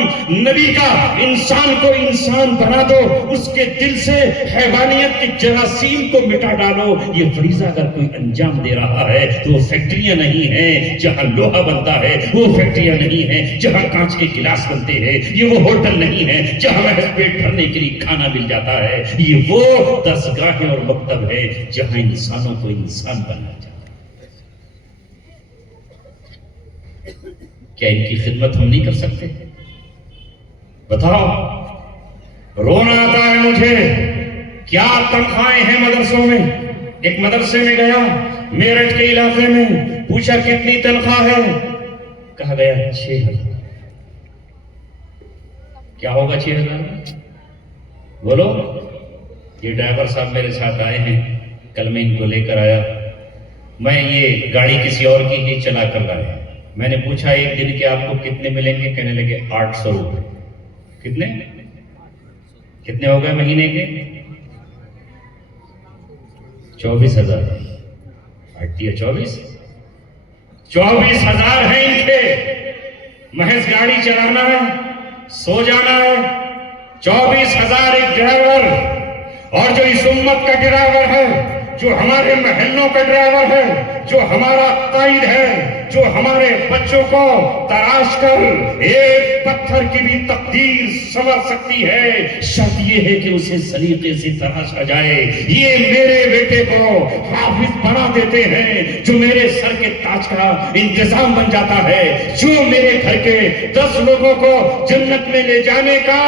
نبی کا انسان کو انسان بنا دو، اس کے دل سے حیوانیت کے جراثیم کو مٹا ڈالو، یہ فریضہ اگر کوئی انجام دے رہا ہے تو وہ فیکٹریاں نہیں ہیں جہاں لوہا بنتا ہے، وہ فیکٹریاں نہیں ہیں جہاں کانچ کے گلاس بنتے ہیں، یہ وہ ہوٹل نہیں ہے جہاں محض پیٹ بھرنے کے لیے کھانا مل جاتا ہے، یہ وہ درسگاہیں اور مکتب ہے جہاں انسانوں کو انسان بنایا جاتا ہے۔ کیا ان کی خدمت ہم نہیں کر سکتے؟ بتاؤ، رونا آتا ہے مجھے، کیا تنخواہیں ہیں مدرسوں میں؟ ایک مدرسے میں گیا میرٹھ کے علاقے میں، پوچھا کتنی تنخواہ ہے؟ کہا گیا 6,000۔ کیا ہوگا 6,000؟ بولو۔ یہ ڈرائیور صاحب میرے ساتھ آئے ہیں، کل میں ان کو لے کر آیا، میں یہ گاڑی کسی اور کی ہی چلا کر لایا، میں نے پوچھا ایک دن کے آپ کو کتنے ملیں گے؟ کہنے لگے 800 روپے۔ کتنے ہو گئے مہینے کے؟ 24,000۔ 24,000 ہیں ان کے، محض گاڑی چلانا ہے، سو جانا ہے۔ 24,000 ایک ڈرائیور، اور جو اس امت کا ڈرائیور ہے، جو ہمارے محلوں کا ڈرائیور ہے، جو ہمارا قائد ہے، جو ہمارے بچوں کو تراش کر ایک پتھر کی بھی تقدیر سنور سکتی ہے، شرط یہ ہے کہ اسے سلیقے سے تراشا جائے۔ یہ میرے بیٹے کو حافظ بنا دیتے ہیں، جو میرے سر کے تاج کا انتظام بن جاتا ہے، جو میرے گھر کے 10 لوگوں کو جنت میں لے جانے کا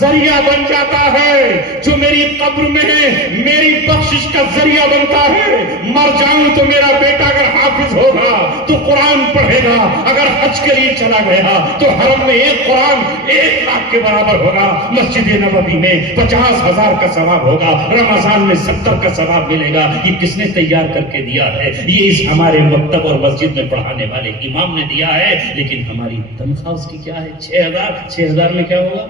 ذریعہ بن جاتا ہے، جو میری قبر میں میری بخشش کا ذریعہ بنتا ہے۔ مر جاؤں تو میرا بیٹا اگر حافظ ہوگا تو قرآن پڑھے گا، اگر حج کے لیے چلا گیا تو حرم میں ایک قرآن 1,00,000 کے برابر ہوگا، مسجد نبوی میں 50,000 کا ثواب ہوگا، رمضان میں 70 کا ثواب ملے گا۔ یہ کس نے تیار کر کے دیا ہے؟ یہ اس ہمارے مکتب اور مسجد میں پڑھانے والے امام نے دیا ہے، لیکن ہماری تنخواہ اس کی کیا ہے؟ 6,000 میں کیا ہوگا؟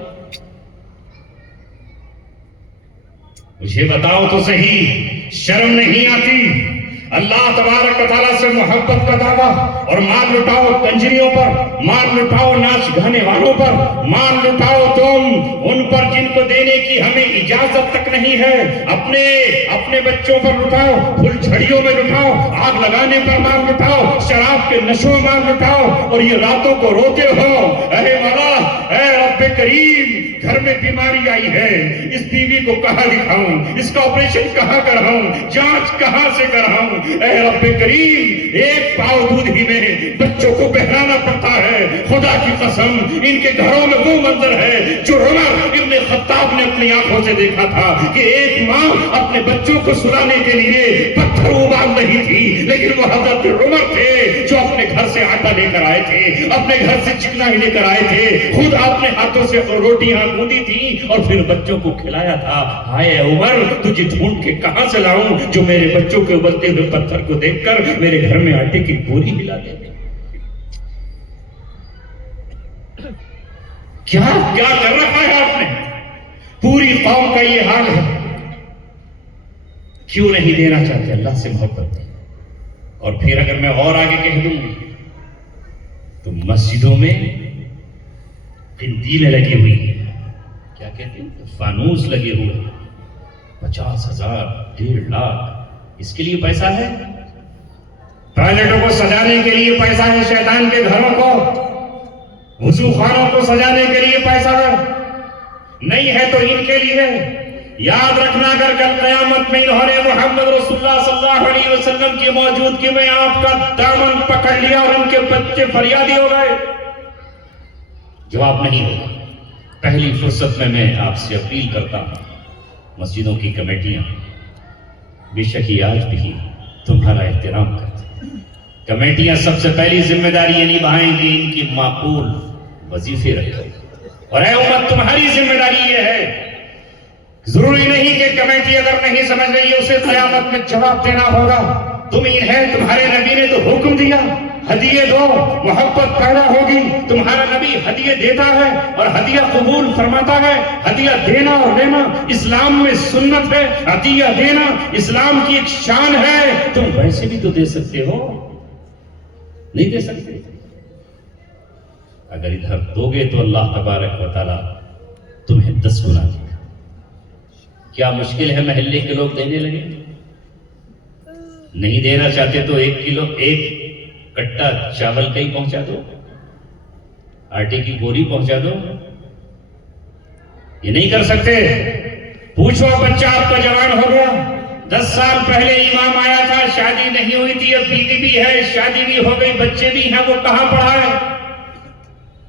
مجھے بتاؤ تو صحیح، شرم نہیں آتی؟ اللہ تبارک و تعالیٰ سے محبت کا دعویٰ، اور مال لٹاؤ کنجریوں پر، مال لٹاؤ ناچ گانے والوں پر، مال لٹاؤ تم ان پر جن کو دینے کی ہمیں اجازت تک نہیں ہے، اپنے بچوں پر لٹاؤ، پھل جھڑیوں میں لٹاؤ، آگ لگانے پر مال لٹاؤ، شراب کے نشوں میں مال لٹاؤ، اور یہ راتوں کو روتے ہو اے مولا، اے رب کریم، گھر میں بیماری آئی ہے، اس بیوی کو کہاں دکھاؤں، اس کا آپریشن کہاں کراؤں، جانچ کہاں سے کراؤں، اے رب کریم، ایک پاؤ دودھ ہی میں بچوں کو بہلانا پڑتا ہے۔ خدا کی قسم، ان کے گھروں میں وہ منظر ہے جو عمر ابن خطاب نے اپنی آنکھوں سے دیکھا تھا، کہ ایک ماں اپنے بچوں کو سلانے کے لیے پتھر ابال رہی تھی، لیکن وہ حضرت عمر تھے جو اپنے گھر سے آٹا لے کر آئے تھے، اپنے گھر سے چکنا ہی لے کر آئے تھے، خود آپ نے ہاتھوں سے روٹیاں گوندی تھی اور پھر بچوں کو کھلایا تھا۔ ہائے عمر، تجھے ڈھونڈ کے کہاں سے لاؤں جو میرے بچوں کے ابلتے ہوئے پتھر کو دیکھ کر میرے گھر میں آٹے کی بوری ملا دے۔ کیا کر رکھا ہے آپ نے؟ پوری قوم کا یہ حال ہے۔ کیوں نہیں دینا چاہتے؟ اللہ سے محبت ہے۔ اور پھر اگر میں اور آگے کہہ دوں تو مسجدوں میں قندیلیں لگی ہوئی ہیں، کیا کہتے ہیں، فانوس لگے ہوئے، 50,000 1.5 لاکھ، اس کے لیے پیسہ ہے؟ ٹوائلٹوں کو سجانے کے لیے پیسہ ہے، شیطان کے گھروں کو، وضو خانوں کو سجانے کے لیے پیسہ ہے؟ نہیں ہے تو ان کے لیے یاد رکھنا، اگر کل قیامت میں انہوں نے محمد رسول اللہ صلی اللہ علیہ وسلم کی موجودگی میں آپ کا دامن پکڑ لیا اور ان کے بچے فریادی ہو گئے، جواب نہیں ہوگا۔ پہلی فرصت میں آپ سے اپیل کرتا ہوں، مسجدوں کی کمیٹیاں بے شک ہی آج بھی تمہارا احترام کرتے ہیں، کمیٹیاں سب سے پہلی ذمہ داری یہ نبھائیں کہ ان کی معقول وظیفے رکھیں، اور اے امت تمہاری ذمہ داری یہ ہے، ضروری نہیں کہ کمیٹی اگر نہیں سمجھ رہی ہے اسے قیامت میں جواب دینا ہوگا، تم انہیں، تمہارے نبی نے تو حکم دیا ہدیے دو، محبت پیدا ہوگی، تمہارا نبی ہدیے دیتا ہے اور ہدیہ قبول فرماتا ہے، ہدیہ دینا اور لینا اسلام میں سنت ہے، ہدیہ دینا اسلام کی ایک شان ہے، تم ویسے بھی تو دے سکتے ہو، نہیں دے سکتے؟ اگر ادھر دو گے تو اللہ تبارک و تعالی تمہیں 10 گنا دے گا۔ کیا مشکل ہے محلے کے لوگ دینے لگے؟ نہیں دینا چاہتے تو 1 کلو 1 کٹا چاول کا ہی پہنچا دو، آٹے کی بوری پہنچا دو، یہ نہیں کر سکتے؟ پوچھو، بچہ آپ کا جوان ہو گیا، 10 سال پہلے امام آیا تھا، شادی نہیں ہوئی تھی، اب بیوی بھی ہے، شادی بھی ہو گئی، بچے بھی ہیں، وہ کہاں پڑھائے؟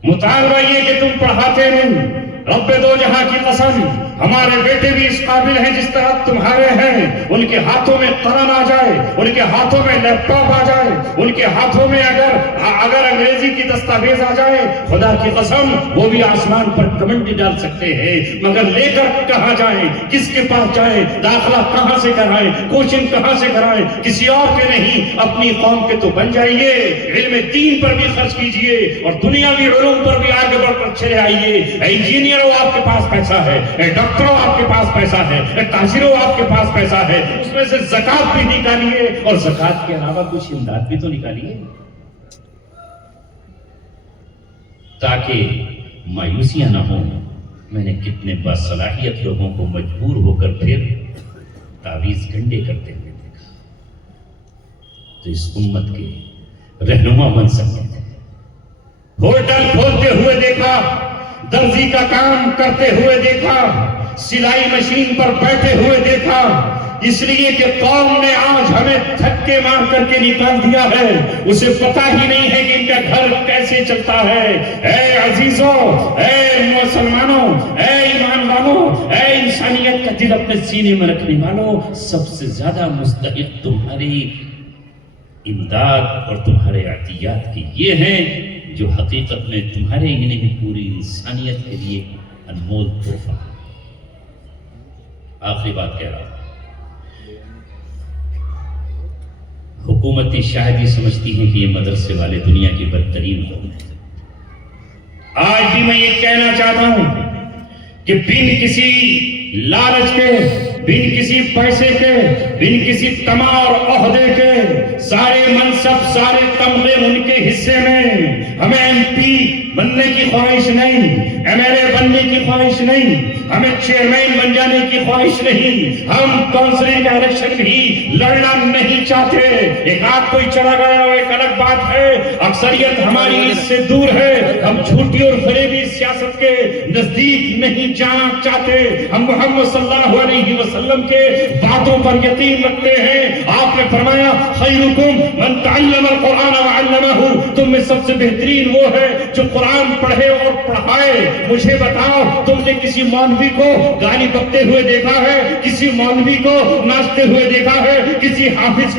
مطالبہ یہ کہ تم پڑھاتے نہیں۔ رب دو جہاں کی قسم، ہمارے بیٹے بھی اس قابل ہیں جس طرح تمہارے ہیں، ان کے ہاتھوں میں قلم آ جائے، ان کے ہاتھوں میں لیپ ٹاپ آ جائے، ان کے ہاتھوں میں اگر انگریزی کی دستاویز آ جائے، خدا کی قسم وہ بھی آسمان پر کمنٹ ڈال سکتے ہیں، مگر لے کر کہاں جائیں، کس کے پاس جائیں، داخلہ کہاں سے کرائیں، کوچنگ کہاں سے کرائیں؟ کسی اور کے نہیں، اپنی قوم کے تو بن جائیے، علم دین پر بھی خرچ کیجئے اور دنیاوی علوم پر بھی آگے بڑھ کر چلے آئیے۔ انجینئر ہو آپ کے پاس پیسہ ہے، ڈاکٹر ہو آپ کے پاس پیسہ ہے، تاجر ہو آپ کے پاس پیسہ ہے، اس میں سے زکات بھی نکالیے اور زکات کے علاوہ کچھ امداد بھی تو نکالیے، تاکہ مایوسیاں نہ ہوں۔ میں نے کتنے باصلاحیت لوگوں کو مجبور ہو کر پھر تعویذ گنڈے کرتے ہوئے دیکھا، تو اس امت کے رہنما بن سکتے تھے۔ ہوٹل کھولتے ہوئے دیکھا، درزی کا کام کرتے ہوئے دیکھا، سلائی مشین پر بیٹھے ہوئے دیکھا، اس لیے کہ قوم نے آج ہمیں تھکے مار کر کے نکال دیا ہے، اسے پتہ ہی نہیں ہے کہ ان کا گھر کیسے چلتا ہے۔ اے عزیزوں، اے مسلمانوں، اے ایمان والوں، اے انسانیت کا دل اپنے سینے میں رکھنے والوں، سب سے زیادہ مستحق تمہاری امداد اور تمہارے عطیات کی یہ ہیں جو حقیقت میں تمہارے ہی نہیں پوری انسانیت کے لیے انمول تحفہ ہے۔ آخری بات کہہ رہا ہوں، حکومتی شاید ہی سمجھتی ہیں کہ یہ مدرسے والے دنیا کی بدترین قوم ہے۔ آج بھی میں یہ کہنا چاہتا ہوں کہ بن کسی لالچ کے، بن کسی پیسے کے، بن کسی طمع اور عہدے کے، سارے منصب، سارے تمغے ان کے حصے میں، ہمیں ایم پی بننے کی خواہش نہیں، ایم ایل اے بننے کی خواہش نہیں، ہمیں چیئرمین بن جانے کی خواہش نہیں، ہم کونسلنگ کا الیکشن بھی لڑنا نہیں چاہتے۔ ایک آدھ کوئی چلا گیا وہ ایک الگ بات ہے، اکثریت ہماری اس سے دور ہے، ہم جھوٹی اور فریبی سیاست کے نزدیک نہیں جانا چاہتے، ہم محمد صلی اللہ علیہ وسلم کے باتوں پر یقین رکھتے ہیں۔ آپ نے فرمایا خیرکم من تعلم القرآن وعلمہ، تم میں سب سے بہترین وہ ہے جو قرآن پڑھے اور پڑھائے۔ مجھے بتاؤ، تم نے کسی مولوی کو گالی بکتے ہوئے دیکھا ہے؟ کسی مولوی کو ناچتے ہوئے دیکھا ہے؟ کسی حافظ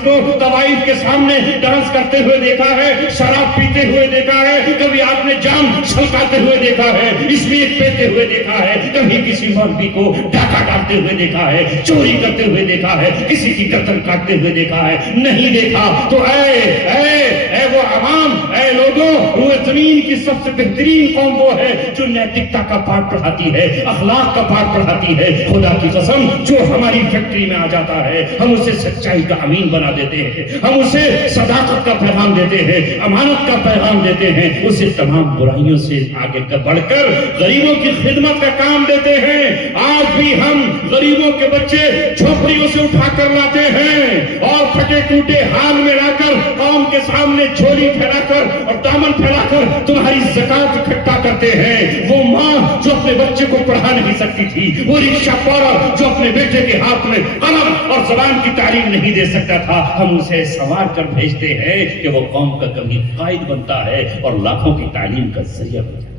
کو کو طوائف کے سامنے ڈانس کرتے ہوئے دیکھا ہے، شراب پیتے ہوئے دیکھا ہے، کبھی آپ نے جام چھلکاتے ہوئے دیکھا ہے، اسمیت پیتے ہوئے دیکھا ہے، کبھی کسی مولوی کو ڈاکہ ڈالتے ہوئے دیکھا ہے، چوری کرتے ہوئے دیکھا ہے، کسی کی گردن کاٹتے ہوئے دیکھا ہے؟ نہیں دیکھا۔ تو اے وہ عوام، اے لوگوں، وہ زمین کی سب سے بہترین قوم وہ ہے جو نیتکتا کا پاٹ پڑھاتی ہے، اخلاق کا پاٹ پڑھاتی ہے۔ خدا کی قسم، جو ہماری فیکٹری میں آ جاتا ہے ہم اسے سچائی کا امین بنا دیتے ہیں، ہم اسے صداقت کا پیغام دیتے ہیں، امانت کا پیغام دیتے ہیں، اسے تمام برائیوں سے آگے بڑھ کر غریبوں کی خدمت کا کام دیتے ہیں۔ آج بھی ہم غریبوں کے بچے جھوپڑیوں سے اٹھا کر لاتے ہیں اور پھٹے ٹوٹے حال میں لا کر قوم کے سامنے جھولی پھیلا کر اور دامن پھیلا کر تمہاری زکات اکٹھا کرتے ہیں۔ وہ ماں جو اپنے بچے کو پڑھا نہیں سکتی تھی، وہ رکشہ پورا جو اپنے بیٹے کے ہاتھ میں قلم اور زبان کی تعلیم نہیں دے سکتا تھا، ہم اسے سوار کر بھیجتے ہیں کہ وہ قوم کا کبھی قائد بنتا ہے اور لاکھوں کی تعلیم کا ذریعہ بن جاتا ہے۔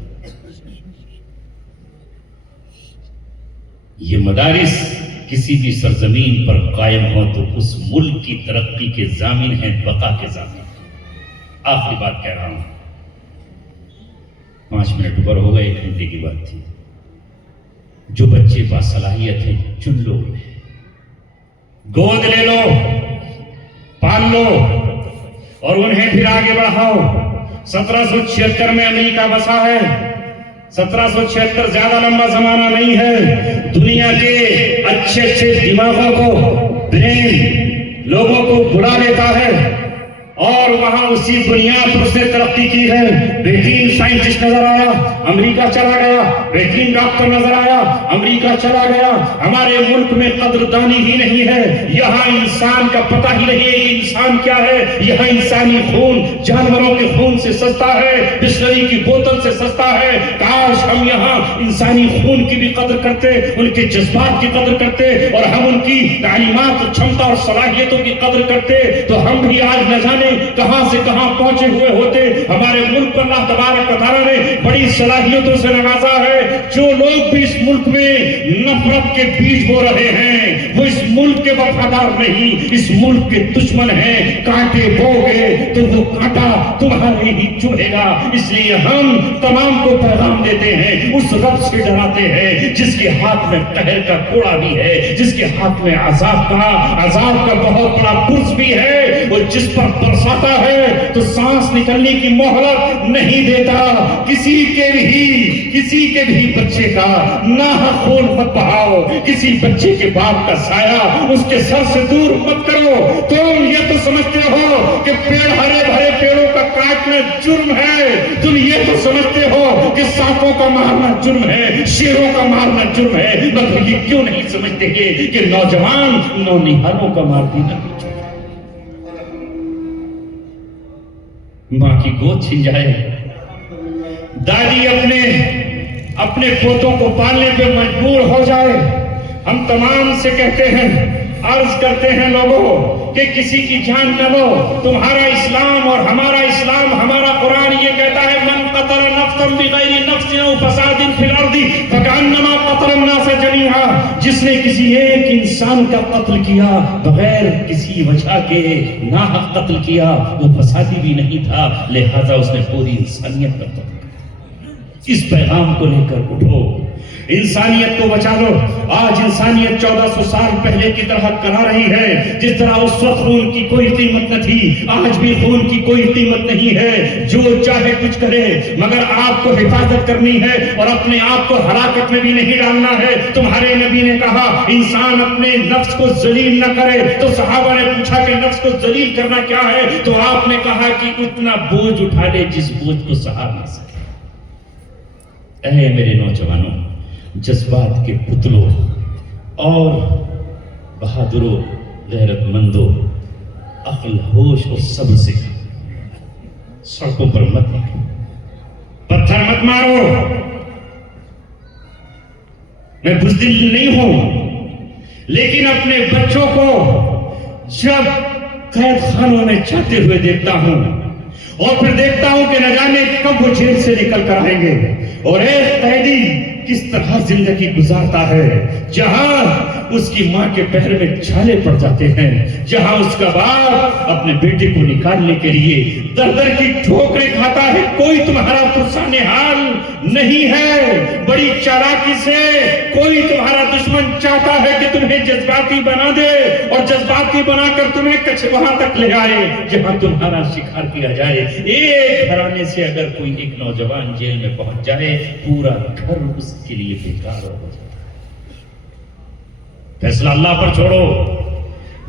یہ مدارس کسی بھی سرزمین پر قائم ہو تو اس ملک کی ترقی کے ضامن ہیں، بقا کے ضامن۔ آخری بات کہہ رہا ہوں، 5 منٹ اوپر ہو گئے، 1 گھنٹے کی بات تھی۔ جو بچے باصلاحیت ہیں چن لو، گود لے لو، پال لو اور انہیں پھر آگے بڑھاؤ۔ 1776 میں امریکہ بسا ہے۔ 1776 زیادہ لمبا زمانہ نہیں ہے۔ دنیا کے اچھے اچھے دماغوں کو، برین لوگوں کو بلا لیتا ہے اور وہاں اسی بنیاد پر اس نے ترقی کی ہے۔ بہترین سائنٹسٹ نظر آیا، امریکہ چلا گیا، بہترین ڈاکٹر نظر آیا، امریکہ چلا گیا۔ ہمارے ملک میں قدردانی ہی نہیں ہے، یہاں انسان کا پتہ ہی نہیں ہے کہ انسان کیا ہے۔ یہاں انسانی خون جانوروں کے خون سے سستا ہے، بسلری کی بوتل سے سستا ہے۔ کاش ہم یہاں انسانی خون کی بھی قدر کرتے، ان کے جذبات کی قدر کرتے اور ہم ان کی تعلیمات، چھمتا اور صلاحیتوں کی قدر کرتے تو ہم بھی آج نہ جانے کہاں سے کہاں پہنچے ہوئے ہوتے۔ ہمارے ملک پر اللہ تبارک و تعالیٰ نے بڑی صلاحیتوں سے نوازا ہے۔ جو لوگ بھی اس ملک میں نفرت کے بیج بو رہے ہیں وہ اس ملک کے وفادار نہیں، اس ملک کے دشمن ہیں۔ کانٹے بو گے تو وہ کانٹا تمہارے ہی چبھے گا۔ اس لیے ہم تمام کو پیغام دیتے ہیں، اس رب سے ڈراتے ہیں جس کے ہاتھ میں قہر کا کوڑا بھی ہے، جس کے ہاتھ میں عذاب کا بہت بڑا برس بھی ہے، اور جس پر برساتا ہے تو سانس نکلنے کی مہلت نہیں دیتا۔ کسی کے بھی بچے کا ناحق خون مت بہاؤ، کسی بچے کے باپ کا سایہ اس کے سر سے دور مت کرو۔ تم یہ تو سمجھتے ہو کہ پیڑ، ہرے بھرے پیڑوں کا کاٹنا جرم ہے، تم یہ تو سمجھتے ہو کہ سانپوں کا مارنا جرم ہے، شیروں کا مارنا جرم ہے، مگر یہ کیوں نہیں سمجھتے کہ نوجوان نونہالوں کا مار دینا بھی جرم ہے۔ ماں کی گود چھن جائے، دادی اپنے پوتوں کو پالنے پہ مجبور ہو جائے۔ ہم تمام سے کہتے ہیں، عرض کرتے ہیں لوگوں کہ کسی کی جان نہ لو۔ تمہارا اسلام اور ہمارا اسلام، ہمارا قرآن یہ کہتا ہے من قتل نفسا بغیر نفس او فساد فی الارض فکأنما قتل الناس جميعا۔ جس نے کسی ایک انسان کا قتل کیا بغیر کسی وجہ کے، ناحق قتل کیا، وہ فسادی بھی نہیں تھا، لہذا اس نے پوری انسانیت کا قتل کیا۔ اس پیغام کو لے کر اٹھو، انسانیت کو بچا لو۔ آج انسانیت 1400 سال پہلے کی طرح کرا رہی ہے، جس طرح اس وقت خون کی کوئی قیمت نہ تھی، آج بھی خون کی کوئی قیمت نہیں ہے۔ جو چاہے کچھ کرے، مگر آپ کو حفاظت کرنی ہے اور اپنے آپ کو ہلاکت میں بھی نہیں ڈالنا ہے۔ تمہارے نبی نے کہا انسان اپنے نفس کو ذلیل نہ کرے، تو صحابہ نے پوچھا کہ نفس کو ذلیل کرنا کیا ہے؟ تو آپ نے کہا کہ اتنا بوجھ اٹھا لے جس بوجھ کو سہار نہ سکے۔ اے میرے نوجوانوں، جذبات کے پتلوں اور بہادروں، غیرت مندوں، عقل، ہوش اور صبر سے سڑکوں پر مت نکلو، پتھر مت مارو۔ میں بزدل نہیں ہوں، لیکن اپنے بچوں کو جب قید خانوں میں جاتے ہوئے دیکھتا ہوں اور پھر دیکھتا ہوں کہ نہ جانے کب وہ جیل سے نکل کر آئیں گے، اور ایک قیدی کس طرح زندگی گزارتا ہے، جہاں اس کی ماں کے پیر میں چھالے پڑ جاتے ہیں، جہاں اس کا باپ اپنے بیٹے کو نکالنے کے لیے در در کی ٹھوکریں کھاتا ہے، کوئی تمہارا پرسان حال نہیں ہے۔ بڑی چالاکی سے کوئی تمہارا دشمن چاہتا ہے کہ تمہیں جذباتی بنا دے اور جذباتی بنا کر تمہیں وہاں تک لے آئے جہاں تمہارا شکار کیا جائے۔ ایک گھرانے سے اگر کوئی ایک نوجوان جیل میں پہنچ جائے، پورا گھر اس کے لیے بیکار ہو جاتا ہے۔ فیصلہ اللہ پر چھوڑو،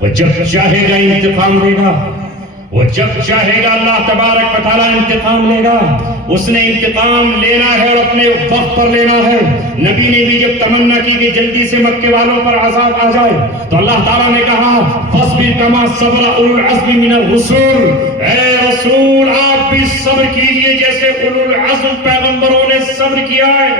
وہ جب چاہے گا انتقام لے گا، وہ جب چاہے گا اللہ تبارک و تعالیٰ انتقام لے گا۔ اس نے انتقام لینا ہے اور اپنے وقت پر لینا ہے۔ نبی نے بھی جب تمنا کی کہ جلدی سے مکے والوں پر عذاب آ جائے تو اللہ تعالیٰ نے کہا فَاصْبِرْ كَمَا صَبَرَ أُولُو الْعَزْمِ مِنَ الرُّسُلِ، اے رسول آپ بھی صبر کیجئے جیسے اولو العزم پیغمبروں نے صبر کیا ہے۔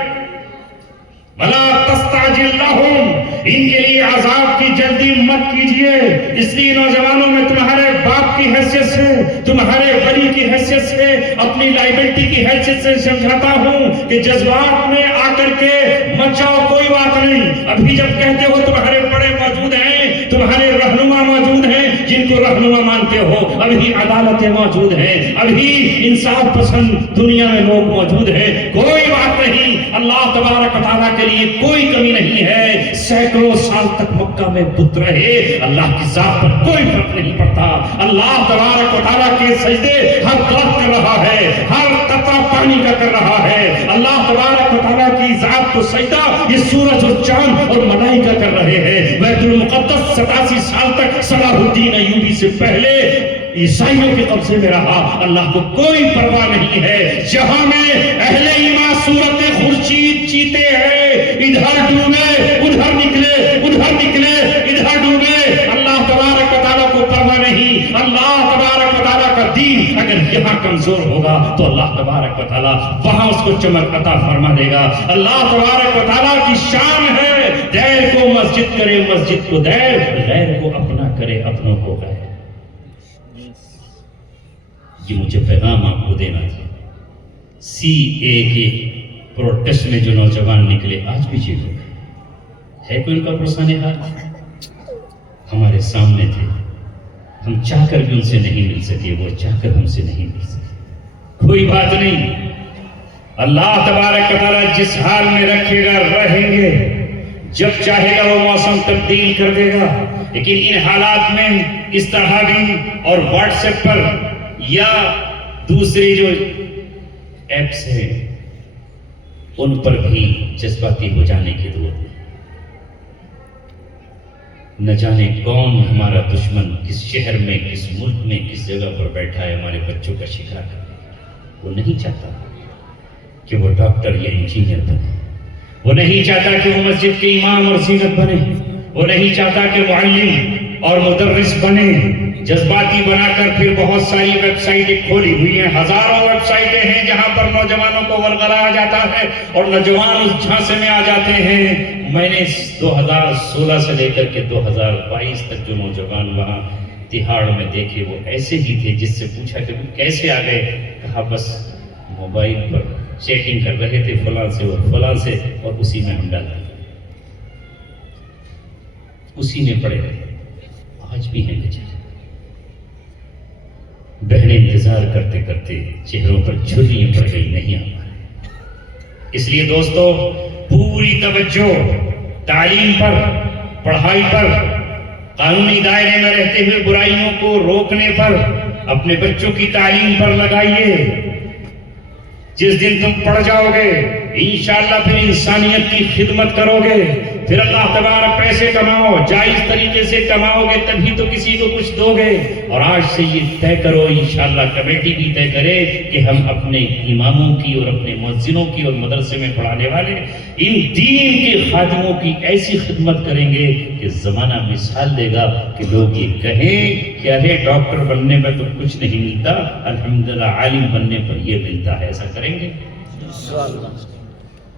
وَلَا تَسْتَعْجِلْ لَهُمْ، ان کے لیے عذاب کی جلدی مت کیجئے۔ اس لیے نوجوانوں میں تمہارے باپ کی حیثیت سے، تمہارے ولی کی حیثیت سے، اپنی لائبلٹی کی حیثیت سے سمجھاتا ہوں کہ جذبات میں آ کر کے مچاؤ، کوئی بات نہیں۔ ابھی جب کہتے ہو تمہارے بڑے موجود ہیں، تمہارے رہنما موجود ہیں جن کو رہنما مانتے ہو، ابھی عدالتیں موجود ہیں، ابھی انصاف پسند دنیا میں لوگ موجود ہیں، کوئی بات نہیں۔ اللہ تبارک و تعالیٰ کے لیے کوئی کمی نہیں ہے۔ سینکڑوں سال تک مکہ میں بت رہے، اللہ کی ذات پر کوئی فرق نہیں پڑتا۔ اللہ تبارک و تعالیٰ کے سجدے ہر درخت کر رہا ہے، ہر قطرہ پانی کا کر رہا ہے۔ اللہ تبارک و تعالیٰ کی ذات کو سجدہ یہ سورج اور چاند اور ملائکہ کر رہے ہیں۔ بیت المقدس 87 سال تک صلاح الدین ایوبی سے پہلے عیسائیوں کے قبضے میں رہا، اللہ کو کوئی پرواہ نہیں ہے۔ جہاں میں اہل ایمان صورت خورشید چیتے ہیں، ادھر ڈوبے ادھر نکلے، ادھر نکلے ادھر ڈوبے، اللہ تبارک و تعالیٰ کو پرواہ نہیں۔ اللہ تبارک و تعالیٰ کا دین اگر یہاں کمزور ہوگا تو اللہ تبارک و تعالیٰ وہاں اس کو چمک عطا فرما دے گا۔ اللہ تبارک و تعالیٰ کی شان ہے، دیر کو مسجد کرے مسجد کو دیر، غیر کو اپنا کرے اپنوں کو غیر۔ یہ مجھے پیغام آپ کو دینا تھا۔ سی اے کے پروٹیسٹ میں جو نوجوان نکلے آج بھی جیل میں ہے، کوئی ان کا پرسان حال؟ ہمارے سامنے تھے، ہم چاہ کر بھی ان سے نہیں مل سکے، وہ چاہ کر ہم سے نہیں مل سکے، کوئی بات نہیں۔ اللہ تبارک و تعالیٰ جس حال میں رکھے گا رہیں گے، جب چاہے گا وہ موسم تبدیل کر دے گا۔ لیکن ان حالات میں اس طرح بھی اور واٹس ایپ پر یا دوسری جو ایپس ہیں ان پر بھی جذباتی ہو جانے کی ضرورت نہیں۔ نہ جانے کون ہمارا دشمن کس شہر میں، کس ملک میں، کس جگہ پر بیٹھا ہے ہمارے بچوں کا شکار کرنے۔ وہ نہیں چاہتا کہ وہ ڈاکٹر یا انجینئر بنے، وہ نہیں چاہتا کہ وہ مسجد کے امام اور زینت بنے، وہ نہیں چاہتا کہ معلم اور مدرس بنے۔ جذباتی بنا کر پھر بہت ساری ویب سائٹیں کھولی ہوئی ہیں، ہزاروں ویب سائٹیں ہیں جہاں پر نوجوانوں کو ورگلایا جاتا ہے اور نوجوان اس جھانسے میں آ جاتے ہیں۔ میں نے 2016 سے لے کر کے 2022 تک جو نوجوان وہاں تہاڑ میں دیکھے وہ ایسے ہی تھے، جس سے پوچھا کہ وہ کیسے آ گئے، کہا بس موبائل پر چیٹنگ کر رہے تھے فلاں سے اور فلاں سے، اور اسی میں ہم ڈالتے ہیں، اسی میں پڑے رہے۔ آج بھی ہیں بیچارے، بہنیں انتظار کرتے کرتے چہروں پر جھریاں پڑ گئی، نہیں آ پائے۔ اس لیے دوستو پوری توجہ تعلیم پر، پڑھائی پر، قانونی دائرے میں رہتے ہوئے برائیوں کو روکنے پر، اپنے بچوں کی تعلیم پر لگائیے۔ جس دن تم پڑھ جاؤ گے انشاءاللہ پھر انسانیت کی خدمت کرو گے، پھر اللہ تبارک پیسے کماؤ، جائز طریقے سے کماؤ گے تبھی تو کسی کو کچھ دو گے۔ اور آج سے یہ طے کرو، انشاءاللہ کمیٹی بھی طے کرے کہ ہم اپنے اماموں کی اور اپنے مؤذنوں کی اور مدرسے میں پڑھانے والے ان دین کے خادموں کی ایسی خدمت کریں گے کہ زمانہ مثال دے گا کہ لوگ یہ کہیں کہ ارے ڈاکٹر بننے میں تو کچھ نہیں ملتا، الحمدللہ عالم بننے پر یہ ملتا ہے۔ ایسا کریں گے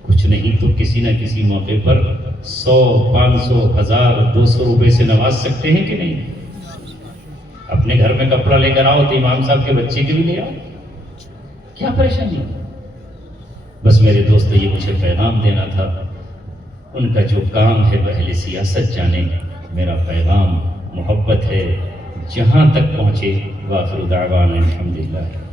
کچھ نہیں تو کسی نہ کسی موقع پر 100، 500، 1000، 200 روپے سے نواز سکتے ہیں کہ نہیں؟ اپنے گھر میں کپڑا لے کر آؤ تو امام صاحب کے بچے کے بھی لے آؤ، کیا پریشانی؟ بس میرے دوست یہ مجھے پیغام دینا تھا ان کا جو کام ہے وہ اہل سیاست جانے، میرا پیغام محبت ہے، جہاں تک پہنچے۔ وآخر دعوانا الحمدللہ۔